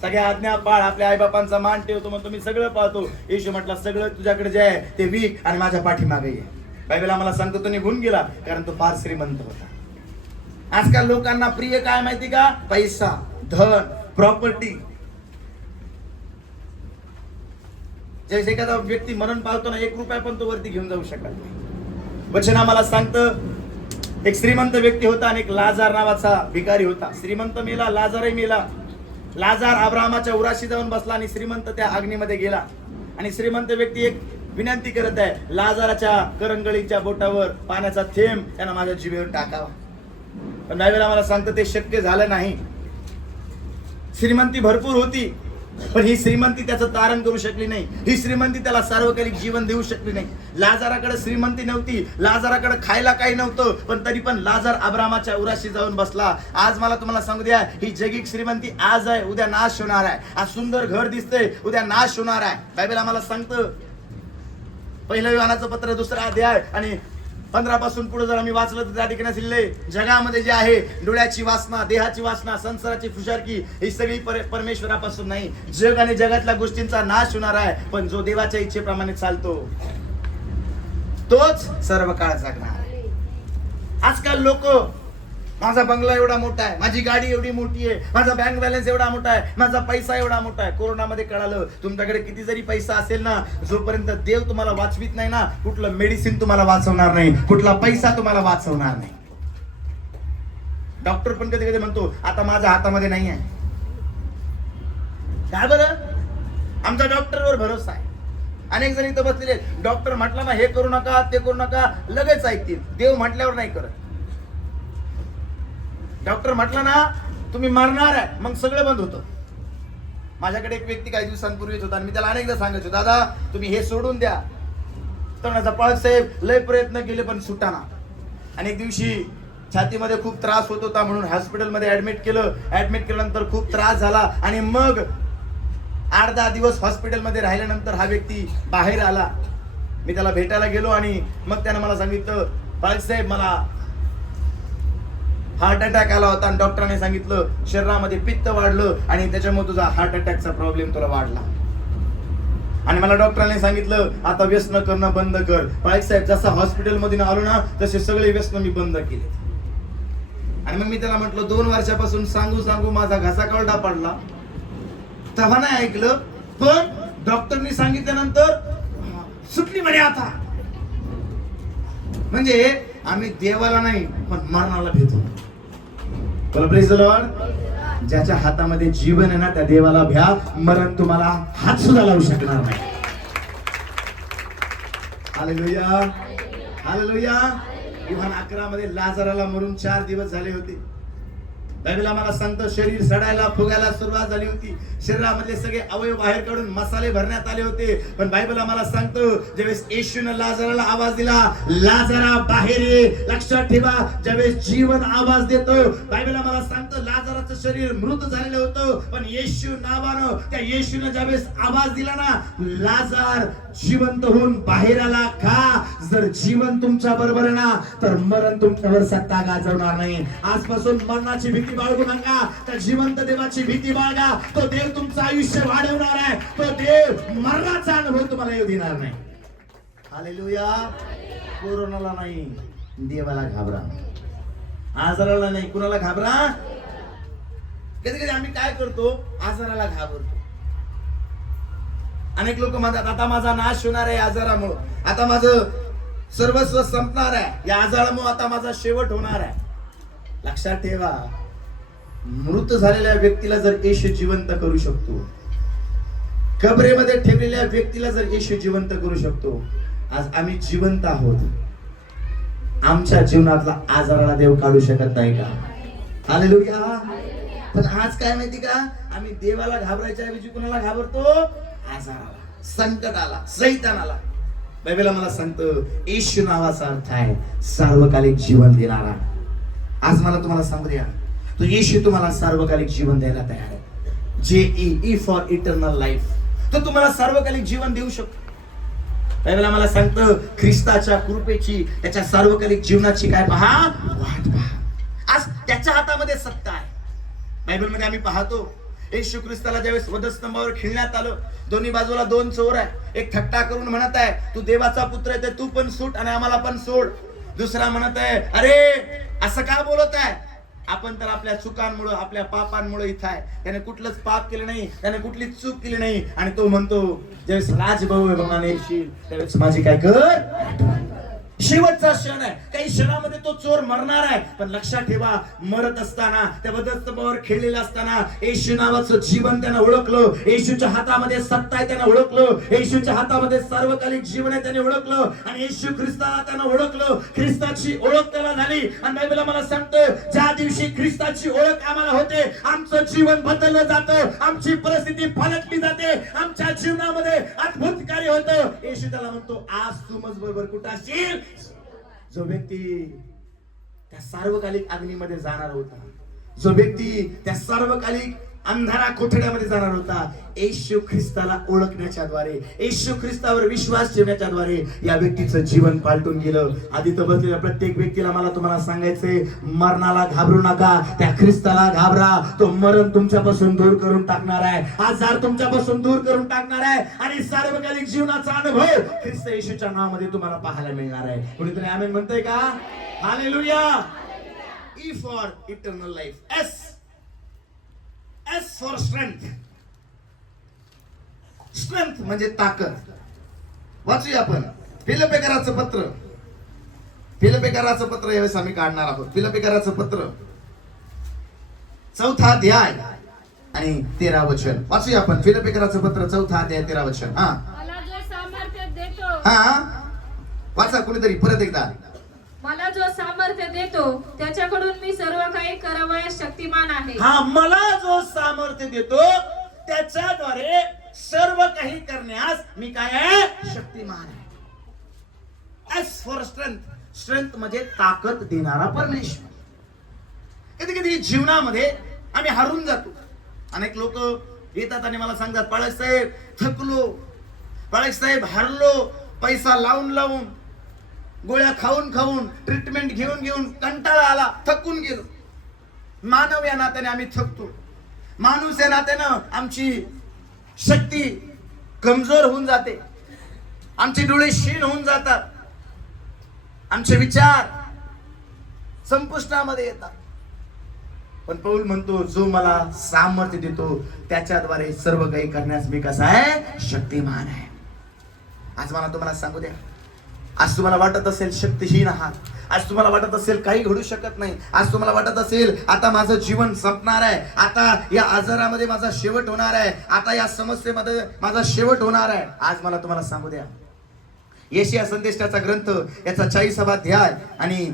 सगळ्या आज्ञा पाळ, आपल्या आईबापांचा मान ठेवतो. म्हणतो मी सगळं पाहतो. येशू म्हटला, सगळं तुझ्याकडे जे आहे ते विक आणि माझ्या पाठीमागे ये. बायबल आम्हाला सांगतो, तो निघून गेला, कारण तो फार श्रीमंत होता. आजकाल लोकांना प्रिय काय माहिती का, पैसा, धन, प्रॉपर्टी. जसे एखादा व्यक्ती मरण पावतो ना, 1 रुपया पण तो वरती घेऊन जाऊ शकत नाही. वचन आम्हाला सांगतं, एक श्रीमंत व्यक्ती होता आणि एक लाजार नावाचा भिकारी होता. श्रीमंत मेला, लाजारही मेला. लाजार अब्राहमाच्या उराशी जाऊन बसला आणि श्रीमंत त्या अग्नीमध्ये गेला. आणि श्रीमंत व्यक्ती एक विनंती करत आहे, लाजाराच्या करंगळीच्या बोटावर पाण्याचा थेंब त्यांना माझ्या जिभेवर टाकावा. पण बायबल आम्हाला सांगतं ते शक्य झालं नाही. श्रीमंती भरपूर होती, पण ही श्रीमंती त्याचं तारण करू शकली नाही. ही श्रीमंती त्याला सार्वकालिक जीवन देऊ शकली नाही. लाजाराकडे श्रीमंती नव्हती, लाजाराकडे खायला काही नव्हतं, पण तरी पण लाजार अब्रामाच्या उराशी जाऊन बसला. आज मला तुम्हाला सांगू द्या, ही जगिक श्रीमंती आज आहे, उद्या नाश होणार आहे. आज सुंदर घर दिसतंय, उद्या नाश होणार आहे. बायबल आम्हाला सांगतं, पहिलं योहानाचं पत्र 2 अध्याय आणि 15 पासून पुढे जर आम्ही वाचलं तर त्या ठिकाणी लिहिलंय, जगामध्ये जे आहे डोळ्याची वासना, देहाची वासना, संसाराची फुशारकी ही सगळी परमेश्वरापासून नाही. जग आणि जगातल्या गोष्टींचा नाश होणार आहे, पण जो देवाच्या इच्छेप्रमाणे चालतो तोच सर्व काळ जगणार. आजकाल लोक, माझा बंगला एवढा मोठा आहे, माझी गाडी एवढी मोठी आहे, माझा बँक बॅलन्स एवढा मोठा आहे, माझा पैसा एवढा मोठा आहे. कोरोनामध्ये कळालं, तुमच्याकडे किती जरी पैसा असेल ना, जोपर्यंत देव तुम्हाला वाचवित नाही ना, कुठलं मेडिसिन तुम्हाला वाचवणार नाही, कुठला पैसा तुम्हाला वाचवणार नाही. डॉक्टर पण कधी कधी म्हणतो, आता माझ्या हातामध्ये नाही आहे. काय बरं? आमचा डॉक्टरवर भरोसा आहे. अनेक जण इथं बसलेले, डॉक्टर म्हटलं ना हे करू नका, ते करू नका, लगेच ऐकतील. देव म्हटल्यावर नाही करत. डॉक्टर म्हटलं ना तुम्ही मरणार आहे, मग सगळं बंद होतं. माझ्याकडे एक व्यक्ती काही दिवसांपूर्वीच होता आणि मी त्याला अनेकदा सांगायचो, दादा तुम्ही हे सोडून द्या. तर पाळक साहेब लय प्रयत्न केले पण सुटाना. आणि एक दिवशी छातीमध्ये खूप त्रास होत होता म्हणून हॉस्पिटलमध्ये ऍडमिट केलं. ऍडमिट केल्यानंतर खूप त्रास झाला आणि मग 8-10 दिवस हॉस्पिटलमध्ये राहिल्यानंतर हा व्यक्ती बाहेर आला. मी त्याला भेटायला गेलो आणि मग त्यानं मला सांगितलं, पाळक साहेब मला हार्ट अटॅक आला होता आणि डॉक्टरांनी सांगितलं शरीरामध्ये पित्त वाढलं आणि त्याच्यामुळे तुझा हार्ट अटॅकचा प्रॉब्लेम तुला वाढला. आणि मला डॉक्टरांनी सांगितलं आता व्यसन करणं बंद कर. पाळक साहेब जसा हॉस्पिटलमधून आलो ना तसे सगळे व्यसन मी बंद केले. आणि मग मी त्याला म्हटलं 2 वर्षापासून सांगू माझा घसा कवडा पडला, तेव्हा नाही ऐकलं, पण डॉक्टरनी सांगितल्यानंतर सुटली म्हणे आता. म्हणजे आम्ही देवाला नाही पण मरणाला भेटतो. Praise the Lord. ज्याच्या हातामध्ये जीवन आहे ना त्या देवाला भ्या, मरण तुम्हाला हात सुद्धा लावू शकणार नाही. Hallelujah, hallelujah. योहान 11 मध्ये लाजाराला मरून 4 दिवस झाले होते. बायबल आम्हाला सांगतं शरीर सडायला फुगायला सुरुवात झाली होती. शरीरामधले सगळे अवयव बाहेर काढून मसाले भरण्यात आले होते. पण बायबल आम्हाला सांगतं ज्यावेळेस येशूने लाजाराला आवाज दिला, लाजारा बाहेर ये. लक्षात ठेवा, ज्यावेळेस जीवन आवाज देतो, बायबल आम्हाला सांगतं लाजाराचं शरीर मृत झालेलं होतं, पण येशू नावानं त्या येशूने ज्यावेळेस आवाज दिला ना, लाजार जिवंत होऊन बाहेर आला. का? जर जीवन तुमच्या बरोबर आहे ना तर मरण तुमच्यावर सत्ता गाजवणार नाही. आजपासून मरणाची भीती बाळगू नका, त्या जिवंत देवाची भीती बाळगा. तो देव तुमचं आयुष्य वाढवणार आहे. तो देव मरणाचा अनुभव तुम्हाला येऊ देणार नाही. हालेलुया. कोरोनाला नाही, देवाला घाबरा. आजाराला नाही, कुणाला घाबरा? कधी कधी आम्ही काय करतो, आजाराला घाबरतो. अनेक लोक म्हणतात आता माझा नाश होणार आहे आजारामुळे, आता माझं सर्वस्व संपणार आहे, या आजारामुळे आता माझा शेवट होणार आहे. लक्षात ठेवा, मृत झालेल्या व्यक्तीला जर येशू जिवंत करू शकतो, कबरेमध्ये ठेवलेल्या व्यक्तीला जर येशू जिवंत करू शकतो, आज आम्ही जिवंत आहोत, आमच्या जीवनातला आजाराला देव काढू शकत नाही का? हालेलुया. पण आज काय माहिती का, आम्ही देवाला घाबरायच्या ऐवजी कुणाला घाबरतो? आजाराला, संकटाला, सैतानाला. बायबल मला सांगतं येशू नावाचा अर्थ आहे सार्वकालिक जीवन देणारा. आज मला तुम्हाला सांगू द्या, तो येशू तुम्हाला सार्वकालिक जीवन द्यायला तयार आहे. JEE for eternal life. तो तुम्हाला सार्वकालिक जीवन देऊ शकतो. बायबल मला सांगतं ख्रिस्ताच्या कृपेची, त्याच्या सार्वकालिक जीवनाची काय पहा, वाट पहा. आज त्याच्या हातामध्ये सत्ता आहे. बायबल मध्ये आम्ही पाहतो येशू ख्रिस्ताला ज्यावेळेस वधस्तंभावर खिळण्यात आलं, दोन्ही बाजूला 2 चोर आहे. एक थट्टा करून म्हणत आहे तू देवाचा पुत्र आहे तर तू पण सूट आणि आम्हाला पण सोड. दुसरा म्हणत आहे अरे असं का बोलत आहे, आपण तर आपल्या चुकांमुळे, आपल्या पापांमुळे इथं आहे, त्याने कुठलंच पाप केलं नाही, त्याने कुठलीच चूक केली नाही. आणि तो म्हणतो ज्यावेळेस राजभाऊ आहे बघाने येशील त्यावेळेस माझी काय कर. शेवटचा क्षण आहे, काही क्षणामध्ये तो चोर मरणार आहे, पण लक्षात ठेवा, मरत असताना त्या बदस्तंभावर खेळलेला असताना येशू नावाचं जीवन त्यानं ओळखलं. येशूच्या हातामध्ये सत्ता आहे त्यानं ओळखलं. येशूच्या हातामध्ये सार्वकालिक जीवन आहे त्याने ओळखलं. आणि येशू ख्रिस्ताला त्यानं ओळखलं. ख्रिस्ताची ओळख त्याला झाली. आणि बायबल मला सांगतं, ज्या दिवशी ख्रिस्ताची ओळख आम्हाला होते, आमचं जीवन बदललं जातं, आमची परिस्थिती पलटली जाते, आमच्या जीवनामध्ये अद्भुत कार्य होतं. येशू त्याला म्हणतो, आज तू मज बरोबर कुठं असशील? जो व्यक्ती त्या सार्वकालिक अग्नीमध्ये जाणार होता, जो व्यक्ती त्या सार्वकालिक अंधारा कोठड्यामध्ये जाणार होता, येशू ख्रिस्ताला ओळखण्याच्या द्वारे, येशू ख्रिस्तावर विश्वास ठेवण्याच्या द्वारे या व्यक्तीचं जीवन पालटून गेलं. आधी तर बसलेल्या प्रत्येक व्यक्तीला मला तुम्हाला सांगायचंय, मरणाला घाबरू नका, त्या ख्रिस्ताला घाबरा. तो मरण तुमच्यापासून दूर करून टाकणार आहे, आजार तुमच्यापासून दूर करून टाकणार आहे, आणि सार्वकालिक जीवनाचा अनुभव ख्रिस्त येशूच्या नावामध्ये तुम्हाला पाहायला मिळणार आहे. कोणीतरी आमेन म्हणतंय का? Hallelujah. E for eternal life. S for strength. Strength म्हणजे ताकद. वाचूया आपण फिलिप्पियराचं पत्र. फिलिप्पियराचं पत्र यावेळेस आम्ही काढणार आहोत. फिलिप्पियराचं पत्र 4था अध्याय आणि 13 वचन वाचूया आपण. फिलिप्पियराचं पत्र 4था अध्याय 13 वचन. मला जो सामर्थ्य देतो, वाचा कुणीतरी परत एकदा. मला जो सामर्थ्य देतो त्याच्याकडून मी सर्व काही करावयास शक्तिमान आहे. मला जो सामर्थ्य देतो त्याच्याद्वारे सर्व काही करण्यास मी काय आहे? शक्तिमान आहे. S for strength. स्ट्रेंथ म्हणजे ताकद देणारा परमेश्वर. कधी कधी जीवनामध्ये आम्ही हारून जातो. अनेक लोक येतात आणि मला सांगतात, पाळक साहेब थकलो, पाळक साहेब हारलो, पैसा लावून लावून, गोळ्या खाऊन खाऊन, ट्रीटमेंट घेऊन घेऊन कंटाळा आला, थकून गेलो. मानव या नात्याने आम्ही थकतो. माणूस या नात्यानं आमची शक्ती कमजोर होऊन जाते, आमचे डोळे क्षीण होऊन जातात, आमचे विचार संपुष्टामध्ये येतात. पण पौल म्हणतो, जो मला सामर्थ्य देतो त्याच्याद्वारे सर्व काही करण्यास मी कसा आहे? शक्तिमान आहे. आज मला तुम्हाला सांगू द्या, आज तुम्हाला वाटत असेल शक्तिहीन आहात, आज तुम्हाला वाटत असेल काही घडू शकत नाही, आज तुम्हाला वाटत असेल आता माझं जीवन संपणार आहे, आता या आजारामध्ये माझा शेवट होणार आहे, आता या समस्येमध्ये माझा शेवट होणार आहे. आज मला तुम्हाला सांगू द्या, येशया संदेशाचा ग्रंथ याचा 40वा अध्याय आणि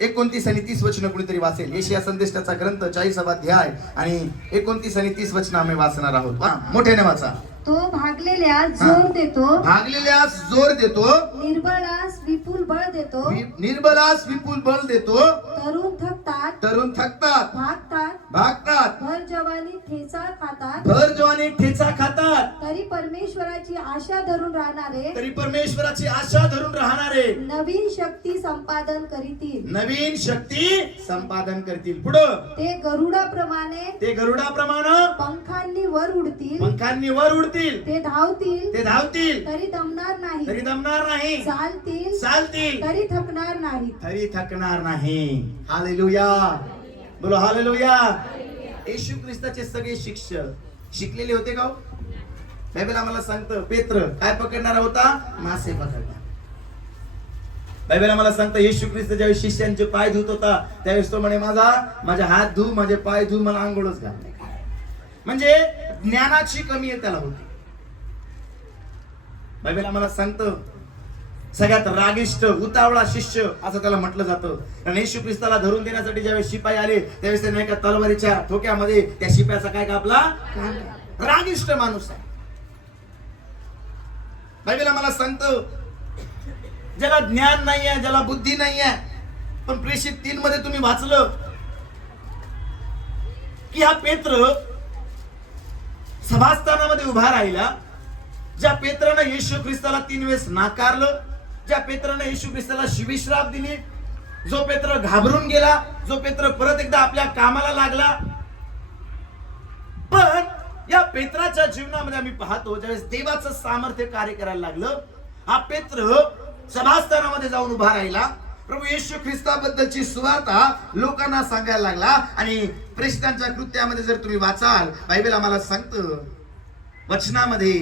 29 आणि 30 वचन कुणीतरी वाचेल. येशया संदेशाचा ग्रंथ 40वा अध्याय आणि 29 आणि 30 वचन आम्ही वाचणार आहोत. मोठ्याने वाचा. तो भागलेल्यास जोर देतो, भागलेल्यास जोर देतो, निर्बळास विपुल बळ देतो, निर्बलास विपुल बळ देतो, तरुण थकतात, तरुण थकतात, भागतात, भर जवानी ठेचा खातात, भर जवानी ठेचा खातात, तरी परमेश्वराची आशा धरून राहणारे, तरी परमेश्वराची आशा धरून राहणारे नवीन शक्ती संपादन करीतील, नवीन शक्ती संपादन करतील. पुढं ते गरुडाप्रमाणे, पंखांनी वर उडतील, पंखांनी वर उडतील, ते धावतील, तरी दमणार नाही, दमणार नाही, चालतील, तरी थकणार नाही. हालेलुया. बोलो हालेलुया. येशू ख्रिस्ताचे सगळे शिक्षक शिकलेले होते का? बायबल आम्हाला सांगतं, पेत्र काय पकडणारा होता? मासे पकडणार. बायबल आम्हाला सांगतं, येशू ख्रिस्त ज्यावेळेस शिष्यांचे पाय धुत होता त्यावेळेस तो म्हणे, माझे हात धु, माझे पाय धु, मला आंघोळच घाल. म्हणजे ज्ञानाची कमी आहे त्याला होती. बायबल आम्हाला सांगतं, सगळ्यात रागिष्ट उतावळा शिष्य असं त्याला म्हटलं जातं. कारण येशू ख्रिस्ताला धरून देण्यासाठी ज्यावेळेस शिपाई आले त्यावेळेस त्याने एका तलवारीच्या ठोक्यामध्ये त्या शिपायाचा काय कापला? रागिष्ट माणूस आहे. बायबल आम्हाला सांगतं, ज्याला ज्ञान नाही आहे, ज्याला बुद्धी नाही आहे, पण प्रेषित 3 मध्ये तुम्ही वाचलं की हा पेत्र सभास्थानामध्ये उभा राहिला. ज्या पेत्रानं येशू ख्रिस्ताला 3 वेळेस नाकारलं, ज्या पेत्रानं येशू ख्रिस्ताला शिविश्राप दिली, जो पेत्र घाबरून गेला, जो पेत्र परत एकदा आपल्या कामाला लागला. पण या पेत्राच्या जीवनामध्ये आम्ही पाहतो, ज्यावेळेस देवाचं सामर्थ्य कार्य करायला लागलं, हा पेत्र सभास्थानामध्ये जाऊन उभा राहिला, प्रभू येशू ख्रिस्ताबद्दलची सुवार्ता लोकांना सांगायला लागला. आणि प्रेषितांच्या कृत्यामध्ये जर तुम्ही वाचाल, बायबल आम्हाला सांगतं वचनामध्ये,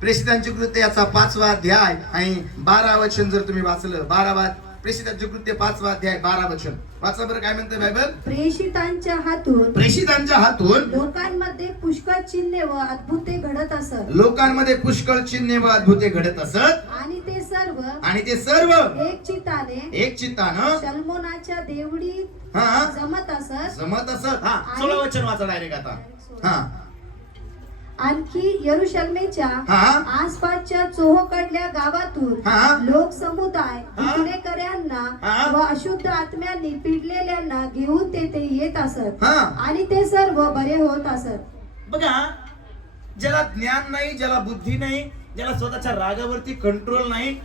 प्रेषितांची कृत्य याचा 5वा अध्याय आणि 12 वचन जर तुम्ही वाचलं, 12वा प्रेषितांचे कृत्य 5वा अध्याय 12 वचन वाचा बरं, काय म्हणते बायबल? प्रेषितांच्या हातून लोकांमध्ये पुष्कळ चिन्हे व अद्भुते घडत असत. लोकांमध्ये पुष्कळ चिन्हे व अद्भुते घडत असत. आणि ते सर्व एक चित्तानं शल्मोनाच्या देवडीत जमत असत. 16 वचन वाचा डायरेक्ट आता. आणखी यरुशलेमेच्या आसपासच्या चोहोकडल्या गावातून लोक समुदाय विकलेकऱ्यांना व अशुद्ध आत्म्यांनी पिडलेल्यांना घेऊन तेथे येत असत. आणि ते सर्व बरे होत असत. बघा, ज्याला ज्ञान नाही, ज्याला बुद्धी नाही, ज्याला स्वतःच्या रागावरती कंट्रोल नाही,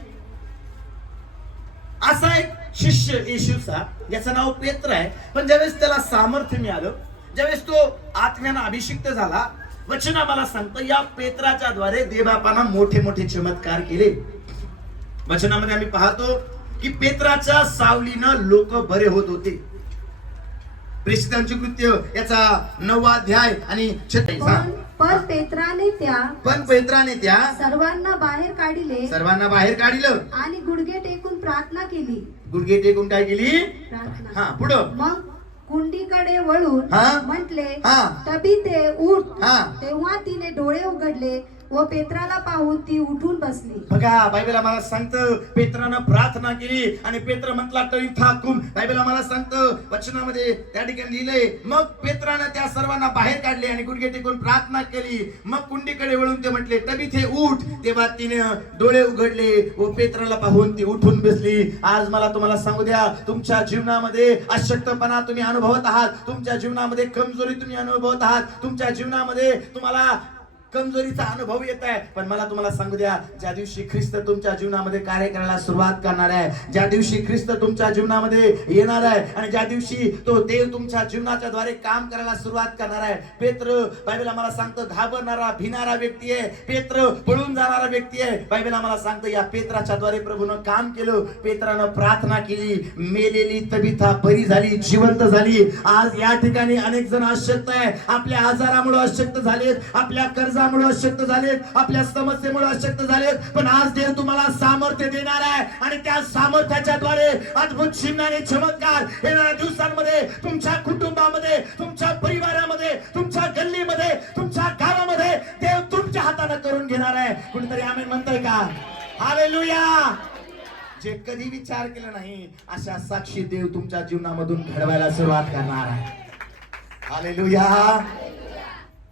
असा एक शिष्य येशूचा, ज्याचं नाव पेत्र आहे, पण ज्यावेळेस त्याला सामर्थ्य मिळालं, ज्यावेळेस तो आत्म्यानं अभिषिक्त झाला, वचन आम्हाला सांगतं या पेत्राच्या द्वारे देवबापांना मोठे मोठे चमत्कार केले. वचनामध्ये आम्ही पाहतो की पेत्राच्या सावलीनं लोक बरे होत होते. प्रेषितांचे कृत्य याचा 9वा अध्याय आणि 46. पण पेत्राने त्या सर्वांना बाहेर काढिलं आणि गुडघे टेकून प्रार्थना केली. काय केली? प्रार्थना. पुढं मग कुंडीकडे वळून म्हटले, तबीते उठ. तेव्हा तिने डोळे उघडले व पेत्राला पाहून ती उठून बसली. बघा, बायबल आम्हाला सांगतं पेत्रानं प्रार्थना केली आणि पेत्र म्हटला तळीथा कुम. बायबल आम्हाला सांगतं वचनामध्ये त्या ठिकाणी लिहिलंय, मग पेत्रानं त्या सर्वांना बाहेर काढले आणि गुडघे टेकून प्रार्थना केली. मग कुंडीकडे वळून ते म्हटले, तबीथे उठ. तेव्हा तिने डोळे उघडले व पेत्राला पाहून ती उठून बसली. आज मला तुम्हाला सांगू द्या, तुमच्या जीवनामध्ये अशक्तपणा तुम्ही अनुभवत आहात, तुमच्या जीवनामध्ये कमजोरी तुम्ही अनुभवत आहात, तुमच्या जीवनामध्ये तुम्हाला कमजोरीचा अनुभव येत आहे, पण मला तुम्हाला सांगू द्या, ज्या दिवशी ख्रिस्त तुमच्या जीवनामध्ये कार्य करायला सुरुवात करणार आहे, ज्या दिवशी ख्रिस्त तुमच्या जीवनामध्ये येणार आहे आणि ज्या दिवशी तो देव तुमच्या जीवनाच्या द्वारे काम करायला सुरुवात करणार आहे. पेत्र, बायबल आम्हाला सांगतं, घाबरणारा भिणारा व्यक्ती आहे. पेत्र पळून जाणारा व्यक्ती आहे. बायबल आम्हाला सांगतं या पेत्राच्या द्वारे प्रभूनं काम केलं. पेत्रानं प्रार्थना केली, मेलेली तबिथा बरी झाली, जिवंत झाली. आज या ठिकाणी अनेक जण अशक्त आहे, आपल्या आजारामुळे अशक्त झालेत, आपल्या कर्जामुळे अशक्त झालेत, आपल्या समस्येमुळे अशक्त झालेत, पण आज देव तुम्हाला सामर्थ्य देणार आहे आणि त्या सामर्थ्याच्या द्वारे अद्भुत चिन्हाने चमत्कार येणाऱ्या दिवसांमध्ये तुमच्या कुटुंबामध्ये, तुमच्या परिवारामध्ये, तुमच्या गल्लीमध्ये, तुमच्या गावामध्ये देव तुमच्या हाताने करून घेणार आहे. कुणीतरी आमेन म्हणताय का? हालेलुया. जे कधी विचार केला नाही अशा साक्षी देव तुमच्या जीवनामधून घडवायला सुरुवात करणार आहे. हालेलुया.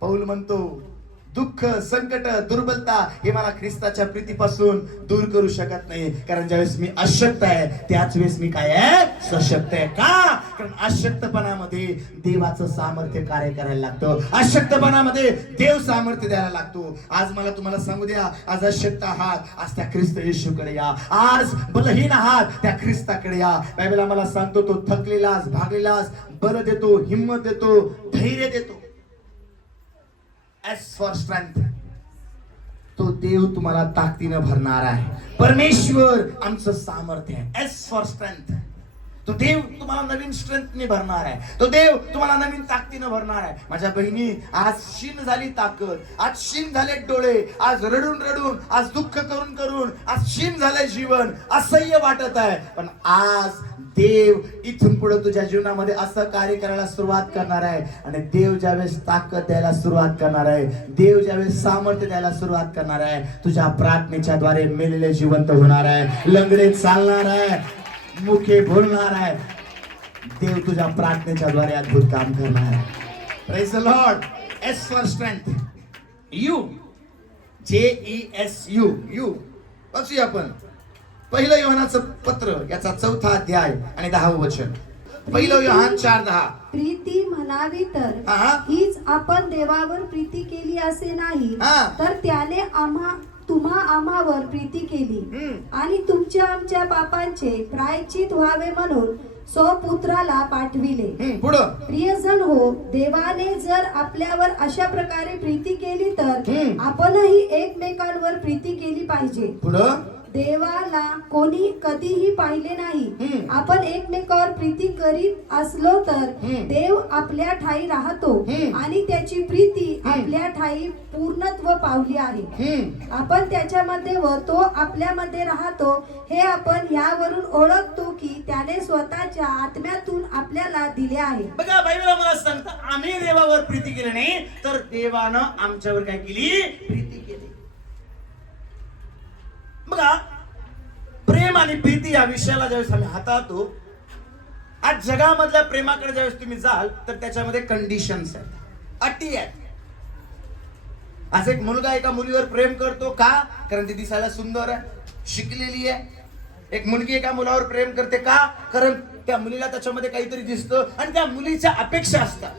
पौल म्हणतो, दुःख, संकट, दुर्बलता हे मला ख्रिस्ताच्या प्रीतीपासून दूर करू शकत नाही, कारण ज्यावेळेस मी अशक्त आहे त्याच वेळेस मी काय आहे? सशक्त आहे. का? कारण अशक्तपणामध्ये देवाचं सामर्थ्य कार्य करायला लागतं, अशक्तपणामध्ये देव सामर्थ्य द्यायला लागतो. आज मला तुम्हाला सांगू द्या, आज अशक्त आहात, आज त्या ख्रिस्त येशूकडे या. आज बलहीन आहात, त्या ख्रिस्ताकडे या. बायबल आम्हाला सांगतो, तो थकलेलास, भागलेलास बल देतो, हिंमत देतो, धैर्य देतो. As for strength, तो देव तुम्हाला ताकदीनं भरणार आहे. परमेश्वर आमचं सामर्थ्य आहे. As for strength, तो देव तुम्हाला नवीन स्ट्रेंथने भरणार आहे, तो देव तुम्हाला नवीन ताकदीनं भरणार आहे. माझ्या बहिणी, आज क्षीण झाली ताकद, आज क्षीण झाले डोळे, आज रडून रडून, आज दुःख करून करून आज क्षीण झालंय जीवन, असह्य वाटत आहे, पण आज देव इथून पुढे तुझ्या जीवनामध्ये असं कार्य करायला सुरुवात करणार आहे. आणि देव ज्यावेळेस ताकद द्यायला सुरुवात करणार आहे, देव ज्यावेळेस सामर्थ्य द्यायला सुरुवात करणार आहे, तुझ्या प्रार्थनेच्या द्वारे मेलेले जिवंत होणार आहे, लंगडे चालणार आहे, मुखे बोलणार आहे. देव तुझ्या प्रार्थनेच्या द्वारे अद्भुत काम करणार आहे. Praise the Lord. S for strength, U, JESU, U. वाचूया आपण पहिलं योहानाचं पत्र याचा 4था अध्याय आणि 10वं वचन. पहिलं योहान 4:10. प्रीती म्हणावी तर हीच आपण देवावर प्रीती केली असे नाही, तर त्याने आम्हावर प्रीती केली आणि तुमच्या आमच्या पापांचे प्रायश्चित व्हावे म्हणून स्वपुत्राला पाठविले. पुढं, प्रियजन हो, देवाने जर आपल्यावर अशा प्रकारे प्रीती केली तर आपणही एकमेकांवर प्रीती केली पाहिजे. पुढं, देवाला कोणी कधीही पाहिले नाही. आपण एकमेकावर प्रीती करीत असलो तर देव आपल्या ठाई राहतो आणि त्याची प्रीती आपल्या ठाई पूर्णत्व पावली आहे. आपण त्याच्यामध्ये व तो आपल्यामध्ये राहतो हे आपण यावरून ओळखतो की त्याने स्वतःच्या आत्म्यातून आपल्याला दिले आहे. बघा बायबल मला सांगतं, आम्ही देवावर प्रीती केली नाही तर देवानं आमच्यावर काय केली? प्रीती केली. बघा, प्रेम आणि प्रीती या विषयाला ज्यावेळेस आम्ही हाताळतो, आज जगामधल्या प्रेमाकडे ज्यावेळेस तुम्ही जाल तर त्याच्यामध्ये कंडिशन्स आहेत, अटी आहेत. आज एक मुलगा एका मुलीवर प्रेम करतो का? कारण ती दिसायला सुंदर आहे, शिकलेली आहे. एक मुलगी एका मुलावर प्रेम करते का? कारण त्या मुलीला त्याच्यामध्ये काहीतरी दिसतं आणि त्या मुलीच्या अपेक्षा असतात.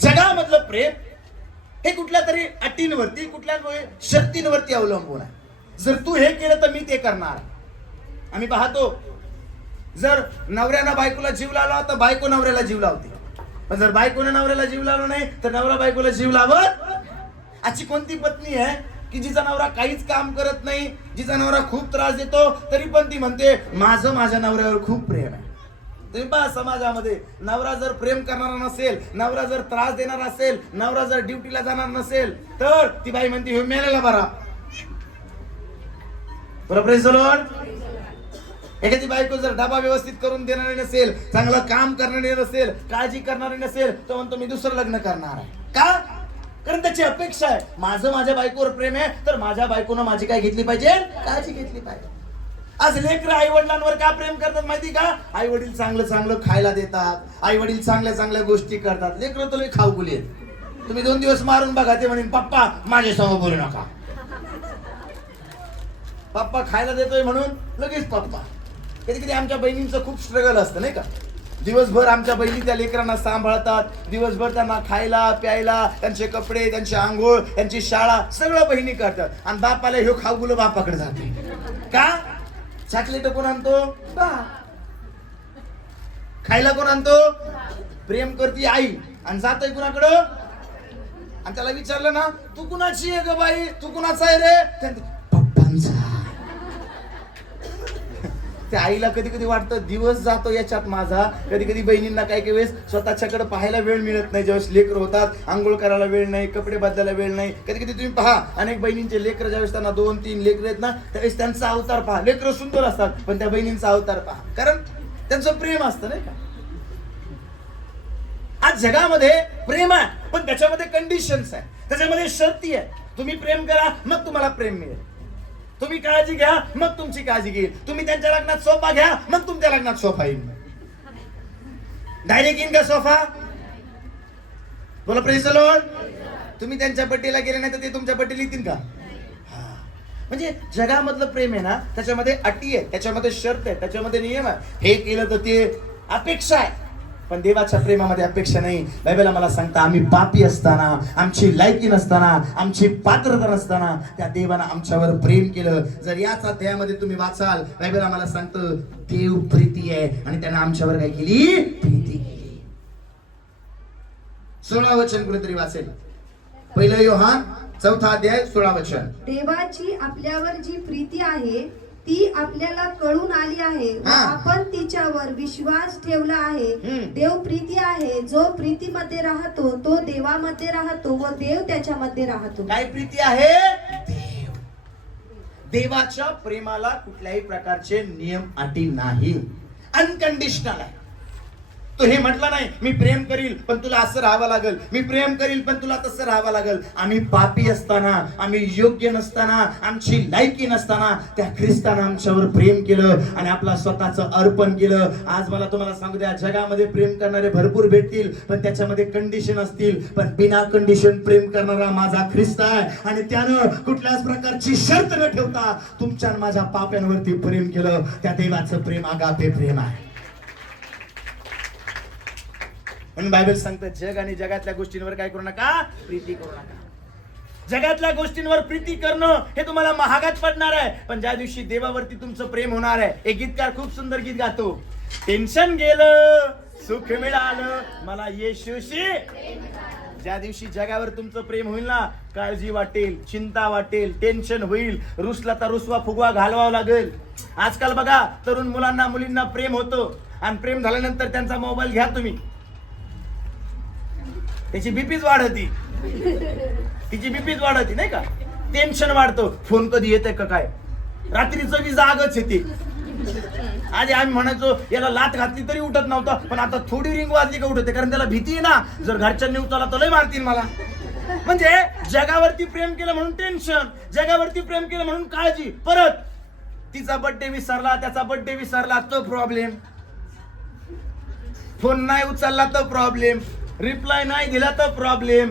जगामधलं प्रेम हे कुठल्या तरी अटींवरती, कुठल्या शर्तींवरती अवलंबून आहे. जर तू हे केलं तर मी ते करणार. आम्ही पाहतो, जर नवऱ्यानं बायकोला जीव लावला तर बायको नवऱ्याला जीव लावते, पण जर बायकोने नवऱ्याला जीव लावला नाही तर नवरा बायकोला जीव लावत. अशी कोणती पत्नी आहे की जिचा नवरा काहीच काम करत नाही, जिचा नवरा खूप त्रास देतो तरी पण ती म्हणते माझं माझ्या नवऱ्यावर खूप प्रेम आहे? तुम्ही पहा, समाजामध्ये नवरा जर प्रेम करणारा नसेल, नवरा जर त्रास देणारा असेल, नवरा जर ड्युटीला जाणार नसेल तर ती बाई म्हणते हे मेलेला बरा. बरोबर. एखादी बायको जर डबा व्यवस्थित करून देणारी नसेल, चांगलं काम करणारी नसेल, काळजी करणारी नसेल, तर म्हणतो मी दुसरं लग्न करणार आहे. का? कारण त्याची अपेक्षा आहे माझं माझ्या बायकोवर प्रेम आहे तर माझ्या बायकोनं माझी काय घेतली पाहिजे? काळजी घेतली पाहिजे. आज लेकरं आई वडिलांवर का प्रेम करतात माहिती का? आई वडील चांगलं चांगलं खायला देतात, आई वडील चांगल्या चांगल्या गोष्टी करतात. लेकरं तर लय खाऊगुली आहेत. तुम्ही 2 दिवस मारून बघा, ते म्हणेन पप्पा माझ्यासमोर बोलू नका. पप्पा खायला देतोय म्हणून लगेच पप्पा. कधी कधी आमच्या बहिणींचं खूप स्ट्रगल असतं नाही का? दिवसभर आमच्या बहिणी त्या लेकरांना सांभाळतात, दिवसभर त्यांना खायला प्यायला, त्यांचे कपडे, त्यांची आंघोळ, त्यांची शाळा सगळं बहिणी करतात. आणि बापाला ह्यो खाऊगुलं बापाकडे जाते. का? चॉकलेट कोण आणतो? खायला कोण आणतो? प्रेम करती आई आणि जातोय कुणाकडं? आणि त्याला विचारलं ना तू कुणाची आहे ग बाई, तू कुणाचा आहे रे? पप्पांचा. त्या आईला कधी कधी वाटतं दिवस जातो याच्यात माझा. कधी कधी बहिणींना काही काही वेळेस स्वतःच्याकडे पाहायला वेळ मिळत नाही. ज्यावेळेस लेकर होतात, आंघोळ करायला वेळ नाही, कपडे बदलायला वेळ नाही. कधी कधी तुम्ही पहा, अनेक बहिणींचे लेकर ज्यावेळेस त्यांना 2-3 लेकर आहेत ना, त्यावेळेस त्यांचा अवतार पहा. लेकर सुंदर असतात पण त्या बहिणींचा अवतार पहा, कारण त्यांचं प्रेम असतं नाही का? आज जगामध्ये प्रेम आहे पण त्याच्यामध्ये कंडिशन्स आहे, त्याच्यामध्ये शर्ती आहे. तुम्ही प्रेम करा मग तुम्हाला प्रेम मिळेल, तुम्ही काळजी घ्या मग तुमची काळजी घेईल, तुम्ही त्यांच्या लग्नात सोफा घ्या मग तुमच्या लग्नात सोफा येईल. डायरेक्ट येईन का सोफा? बोला प्रेज द लॉर्ड. तुम्ही त्यांच्या बड्डेला गेले नाही तर ते तुमच्या बड्डेला येतील का? म्हणजे जगामधलं प्रेम आहे ना, त्याच्यामध्ये अटी आहे, त्याच्यामध्ये शर्त आहे, त्याच्यामध्ये नियम आहे. हे केलं तर ते अपेक्षा आहे, पण देवाच्या प्रेमामध्ये अपेक्षा नाही. बायबल मला सांगता, आम्ही पापी असताना, आमची लायकी नसताना, आमची पात्रता नसताना त्या देवानं आमच्यावर प्रेम केलं. जर याच अध्यायामध्ये तुम्ही वाचाल, बायबल आम्हाला सांगतं देव प्रीती आहे आणि त्यानं आमच्यावर काय केली? प्रीती केली. 16 वचन कुणीतरी वाचेल. 1 योहान 4 अध्याय 16 वचन. देवाची आपल्यावर जी प्रीती आहे ती आपल्याला कळून आली आहे व आपण तिच्यावर विश्वास ठेवला आहे. देव प्रीती आहे, जो प्रीतीमध्ये राहतो तो देवामध्ये राहतो व देव त्याच्यामध्ये राहतो. काय प्रीती आहे? देव. देवाच्या प्रेमाला कुठल्याही प्रकारचे नियम अटी नाही, अनकंडिशनल आहे. तो हे म्हटलं नाही मी प्रेम करील पण तुला असं राहावं लागल, मी प्रेम करील पण तुला तसं राहावं लागल. आम्ही पापी असताना, आम्ही योग्य नसताना, आमची लायकी नसताना त्या ख्रिस्तानं आमच्यावर प्रेम केलं आणि आपला स्वतःचं अर्पण केलं. आज मला तुम्हाला सांगू द्या, जगामध्ये प्रेम करणारे भरपूर भेटतील पण त्याच्यामध्ये कंडिशन असतील, पण बिना कंडिशन प्रेम करणारा माझा ख्रिस्त आहे आणि त्यानं कुठल्याच प्रकारची शर्त न ठेवता तुमच्या माझ्या पाप्यांवरती प्रेम केलं. त्या देवाचं प्रेम आगापे प्रेम आहे. म्हणून बायबल सांगतं जग आणि जगातल्या गोष्टींवर काय करू नका? प्रीती करू नका. जगातल्या गोष्टींवर प्रीती करणं हे तुम्हाला महागात पडणार आहे, पण ज्या दिवशी देवावरती तुमचं प्रेम होणार आहे. एक गीतकार खूप सुंदर गीत गातो, टेन्शन गेलं सुख मिळालं मला येशूशी. ज्या दिवशी जगावर तुमचं प्रेम होईल ना, काळजी वाटेल, चिंता वाटेल, टेन्शन होईल, रुसला तर रुसवा फुगवा घालवावा लागेल. आजकाल बघा तरुण मुलांना मुलींना प्रेम होतं आणि प्रेम झाल्यानंतर त्यांचा मोबाईल घ्या तुम्ही, त्याची बीपीच वाढती, तिची बीपीच वाढती नाही का, टेन्शन वाढतं. फोन कधी येते का काय, रात्रीचं बी जागच येते. आधी आम्ही म्हणायचो याला लात घातली तरी उठत नव्हता, पण आता थोडी रिंग वाजली का उठते, कारण त्याला भीती आहे ना, जर घरच्यांनी उचलला तर लय मारतील मला. म्हणजे जगावरती प्रेम केलं म्हणून टेन्शन, जगावरती प्रेम केलं म्हणून काळजी. परत तिचा बर्थडे विसरला, त्याचा बर्थडे विसरला तर प्रॉब्लेम, फोन नाही उचलला तर प्रॉब्लेम, रिप्लाय नाही दिला तर प्रॉब्लेम.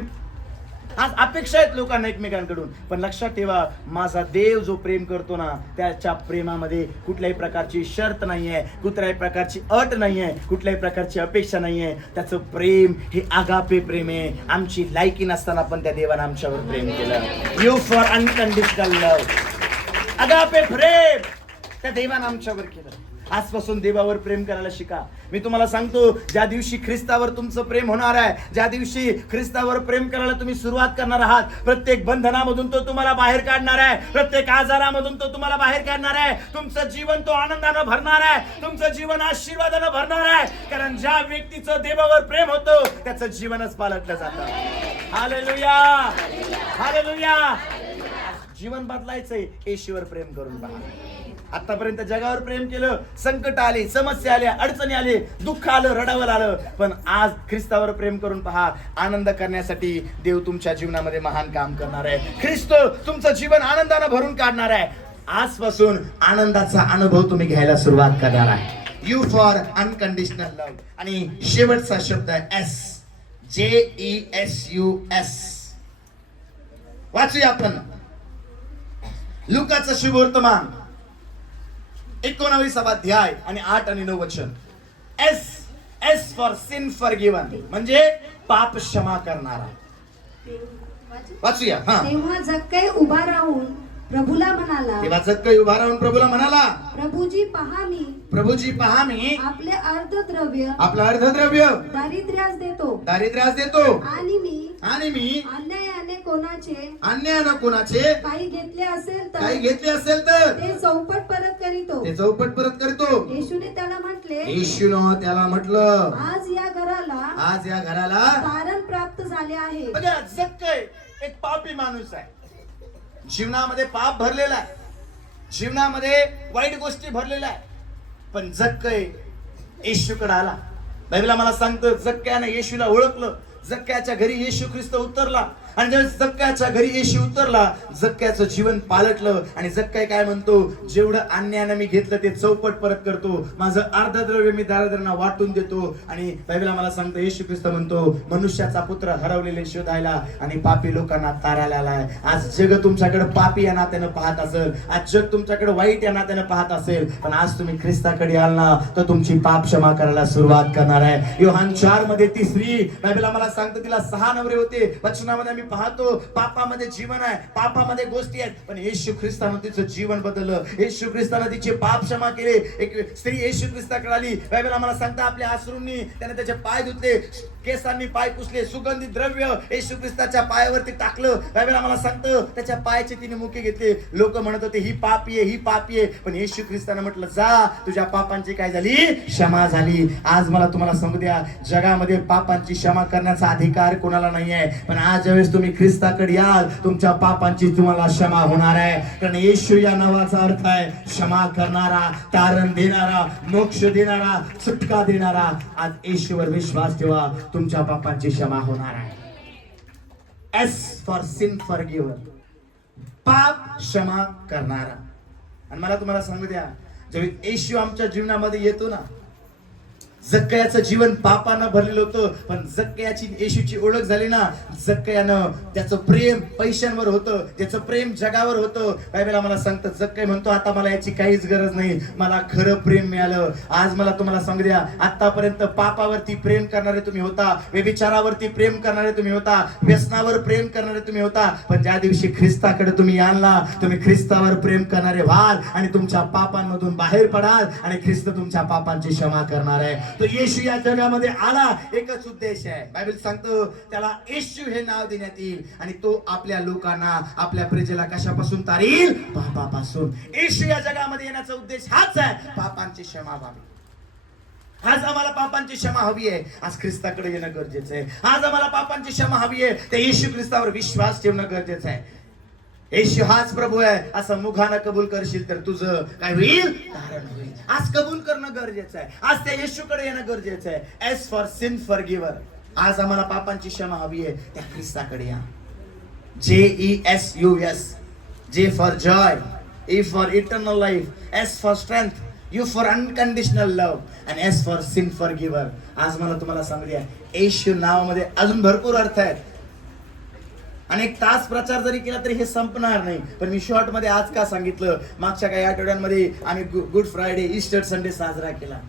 आज अपेक्षा आहेत लोकांना एकमेकांकडून. पण लक्षात ठेवा, माझा देव जो प्रेम करतो ना, त्याच्या प्रेमामध्ये कुठल्याही प्रकारची शर्त नाहीये, कुठल्याही प्रकारची अट नाहीये, कुठल्याही प्रकारची अपेक्षा नाहीये. त्याचं प्रेम हे आगापे प्रेम आहे. आमची लायकी नसताना पण त्या देवानं आमच्यावर प्रेम केलं. You for unconditional love, agape प्रेम त्या देवानं आमच्यावर केलं. आजपासून देवावर प्रेम करायला शिका. मी तुम्हाला सांगतो, ज्या दिवशी ख्रिस्तावर तुमचं प्रेम होणार आहे, ज्या दिवशी ख्रिस्तावर प्रेम करायला तुम्ही सुरुवात करणार आहात, प्रत्येक बंधनामधून तो तुम्हाला बाहेर काढणार आहे, प्रत्येक आजारामधून तो तुम्हाला बाहेर काढणार आहे. तुमचं जीवन तो आनंदानं भरणार आहे, तुमचं जीवन आशीर्वादानं भरणार आहे. कारण ज्या व्यक्तीचं देवावर प्रेम होतं त्याचं जीवनच पालटलं जातं. Hallelujah, hallelujah. जीवन बदलायचंय येशूवर प्रेम करून पहा. आतापर्यंत जगावर प्रेम केलं, संकट आले, समस्या आल्या, अडचणी आले, दुःख आलं, रडावं आलं, पण आज ख्रिस्तावर प्रेम करून पहा. आनंद करण्यासाठी देव तुमच्या जीवनामध्ये महान काम करणार आहे. ख्रिस्त तुमचं जीवन आनंदानं भरून काढणार आहे. आजपासून आनंदाचा अनुभव तुम्ही घ्यायला सुरुवात करणार आहे. You for unconditional love. आणि शेवटचा शब्द आहे एस, JESUS. वाचूया आपण लुकाचं शुभवर्तमान 19 अध्याय आणि 8 आणि 9 वचन. एस फॉर सिन फॉरगिवन, म्हणजे पाप क्षमा करणारा. वाचूया. तेव्हा जक्कई उभा राहून प्रभूला म्हणाला, तेव्हा जक्कई उभा राहून प्रभूला म्हणाला, प्रभूजी पहा मी आपले अर्धद्रव्य दारिद्र्यास देतो आणि मी अन्यायाने कोणाचे काही घेतले असेल तर ते चौपट परत करीतो. येशूने त्याला म्हटलं, आज या घराला तारण प्राप्त झाले आहे. बघा, जक्कई एक पापी माणूस आहे, जीवनामध्ये पाप भरलेला आहे, जीवनामध्ये वाईट गोष्टी भरलेल्या आहे. पण जक्कई येशूकडे आला. बायबल मला सांगतं, जक्कयाने येशूला ओळखलं. जक्कयाच्या घरी येशू ख्रिस्त उतरला आणि ज्यावेळेस जक्कयाच्या घरी येशू उतरला, जक्कयाचं जीवन पालटलं. आणि जक्कई काय म्हणतो, जेवढं अन्यायानं मी घेतलं ते चौपट परत करतो, माझं अर्धद्रव्य मी दारिद्र्यांना वाटून देतो. आणि बायबल मला सांगतं, येशू ख्रिस्त म्हणतो, मनुष्याचा पुत्र हरवलेले शोधायला आणि पापी लोकांना तारायला आलाय. आज जग तुमच्याकडे पापी या नात्यानं पाहत असेल, आज जग तुमच्याकडे वाईट या नात्यानं पाहत असेल, पण आज तुम्ही ख्रिस्ताकडे आल ना, तर तुमची पाप क्षमा करायला सुरुवात करणार आहे. योहान 4 मध्ये ती स्त्री, बायबल मला सांगतं, तिला 6 नवरे होते. वचनामध्ये आम्ही पाहतो, पापामध्ये जीवन आहे, पापामध्ये गोष्टी आहेत, पण येशू ख्रिस्तानं तिचं जीवन बदललं. येशू ख्रिस्तानं तिचे पाप क्षमा केले. एक स्त्री येशू ख्रिस्ताकडे आली. बायबल आम्हाला सांगतं, आपल्या अश्रूंनी त्याने त्याचे पाय धुतले, केसांनी पाय पुसले, सुगंधित द्रव्य येशू ख्रिस्ताच्या पायावरती टाकलं. बायबल आम्हाला सांगतं, त्याच्या पायाचे तिने मुके घेतले. लोक म्हणत होते, ही पापी आहे. पण येशू ख्रिस्तानं म्हटलं, जा, तुझ्या पापांची काय झाली, क्षमा झाली. आज मला तुम्हाला सांगू द्या, जगामध्ये पापांची क्षमा करण्याचा अधिकार कोणाला नाही आहे, पण आज ज्यावेळेस तुम्ही ख्रिस्ताकडे याल, तुमच्या पापांची तुम्हाला क्षमा होणार आहे. कारण येशू या नावाचा अर्थ आहे क्षमा करणारा, तारण देणारा, मोक्ष देणारा, सुटका देणारा. आज येशूवर विश्वास ठेवा, तुमच्या पापांची क्षमा होणार आहे. एस फॉर सिन फॉरगिव्हन, पाप क्षमा करणारा. आणि मला तुम्हाला सांगू द्या, जेव्हा येशू आमच्या जीवनामध्ये येतो ना, जक्कयाचं जीवन पापानं भरलेलं होतं, पण जक्कयाची येशूची ओळख झाली ना, जक्कयानं त्याचं प्रेम पैशांवर होतं, त्याचं प्रेम जगावर होतं. बायबल आम्हाला सांगतं, जक्कई म्हणतो, आता मला याची काहीच गरज नाही, मला खरं प्रेम मिळालं. आज मला तुम्हाला सांगू द्या, आतापर्यंत पापावरती प्रेम करणारे तुम्ही होता, व्यभिचारावरती प्रेम करणारे तुम्ही होता, व्यसनावर प्रेम करणारे तुम्ही होता, पण ज्या दिवशी ख्रिस्ताकडे तुम्ही आणला, तुम्ही ख्रिस्तावर प्रेम करणारे व्हाल आणि तुमच्या पापांमधून बाहेर पडाल आणि ख्रिस्त तुमच्या पापांची क्षमा करणार आहे. तो येशू या जगामध्ये आला, एकच उद्देश आहे. बायबल सांगतो त्याला येशू हे नाव देण्यात येईल आणि तो आपल्या लोकांना, आपल्या प्रजेला कशापासून तारील? पापापासून. येशू या जगामध्ये येण्याचा उद्देश हाच आहे, पापांची क्षमा व्हावी. आज आम्हाला पापांची क्षमा हवी आहे, आज ख्रिस्ताकडे येणं गरजेचं आहे. आज आम्हाला पापांची क्षमा हवी आहे, त्या येशू ख्रिस्तावर विश्वास ठेवणं गरजेचं आहे. येशू हाच प्रभू आहे असं मुखानं कबूल करशील तर तुझं काय होईल? तारण होईल. आज कबूल करणं गरजेचं आहे, आज त्या येशूकडे येणं गरजेचं आहे. S for sin forgiver. आज आम्हाला पापांची क्षमा हवी आहे, त्या ख्रिस्ताकडे या. JESUS. J for joy, E for eternal life, S for strength, U for unconditional love, and S for sin forgiver. आज मला तुम्हाला सांगूया, येशू नावामध्ये अजून भरपूर अर्थ आहेत. अनेक तास प्रचार जरी केला तरी हे संपणार नाही, पण मी शॉर्ट मध्ये आज का सांगितलं? मागच्या काही आठवड्यांमध्ये आम्ही गुड फ्रायडे, ईस्टर संडे साजरा केला.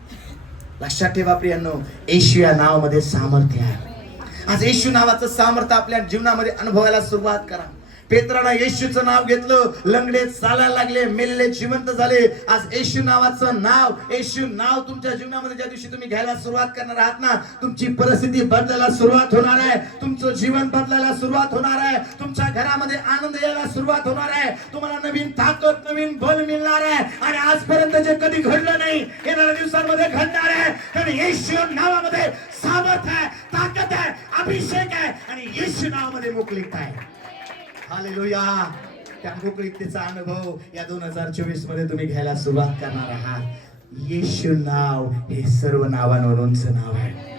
लक्षात ठेवा प्रियांनो, येशू या नावामध्ये सामर्थ्य आहे. आज येशू नावाचं सामर्थ्य आपल्या जीवनामध्ये अनुभवायला सुरुवात करा. पेत्रानं येशूचं नाव घेतलं, लंगडे चालायला लागले, मेलेले जिवंत झाले. आज येशू नावाचं नाव, येशू नाव तुमच्या जीवनामध्ये ज्या दिवशी तुम्ही घ्यायला सुरुवात करणार आहात ना, तुमची परिस्थिती बदलायला सुरुवात होणार आहे, तुमचं जीवन बदलायला सुरुवात होणार आहे, तुमच्या घरामध्ये आनंद यायला सुरुवात होणार आहे, तुम्हाला नवीन ताकद, नवीन बल मिळणार आहे. आणि आजपर्यंत जे कधी घडलं नाही, येणाऱ्या दिवसांमध्ये घडणार आहे. कारण येशू नावामध्ये सामर्थ्य आहे, ताकद आहे, अभिषेक आहे आणि येशू नावामध्ये मोकळीकता आहे. हालेलुया. त्या मोकळीकतेचा अनुभव या 2024 मध्ये तुम्ही घ्यायला सुरुवात करणार आहात. येशू नाव हे सर्व नावांवर उंच नाव आहे.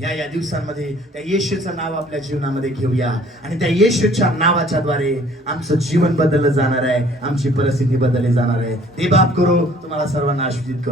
या दिवसांमध्ये त्या येशूचं नाव आपल्या जीवनामध्ये घेऊया आणि त्या येशूच्या नावाच्या द्वारे आमचं जीवन बदललं जाणार आहे, आमची परिस्थिती बदलली जाणार आहे. ते बाप करो तुम्हाला सर्वांना आशीर्वादित करो.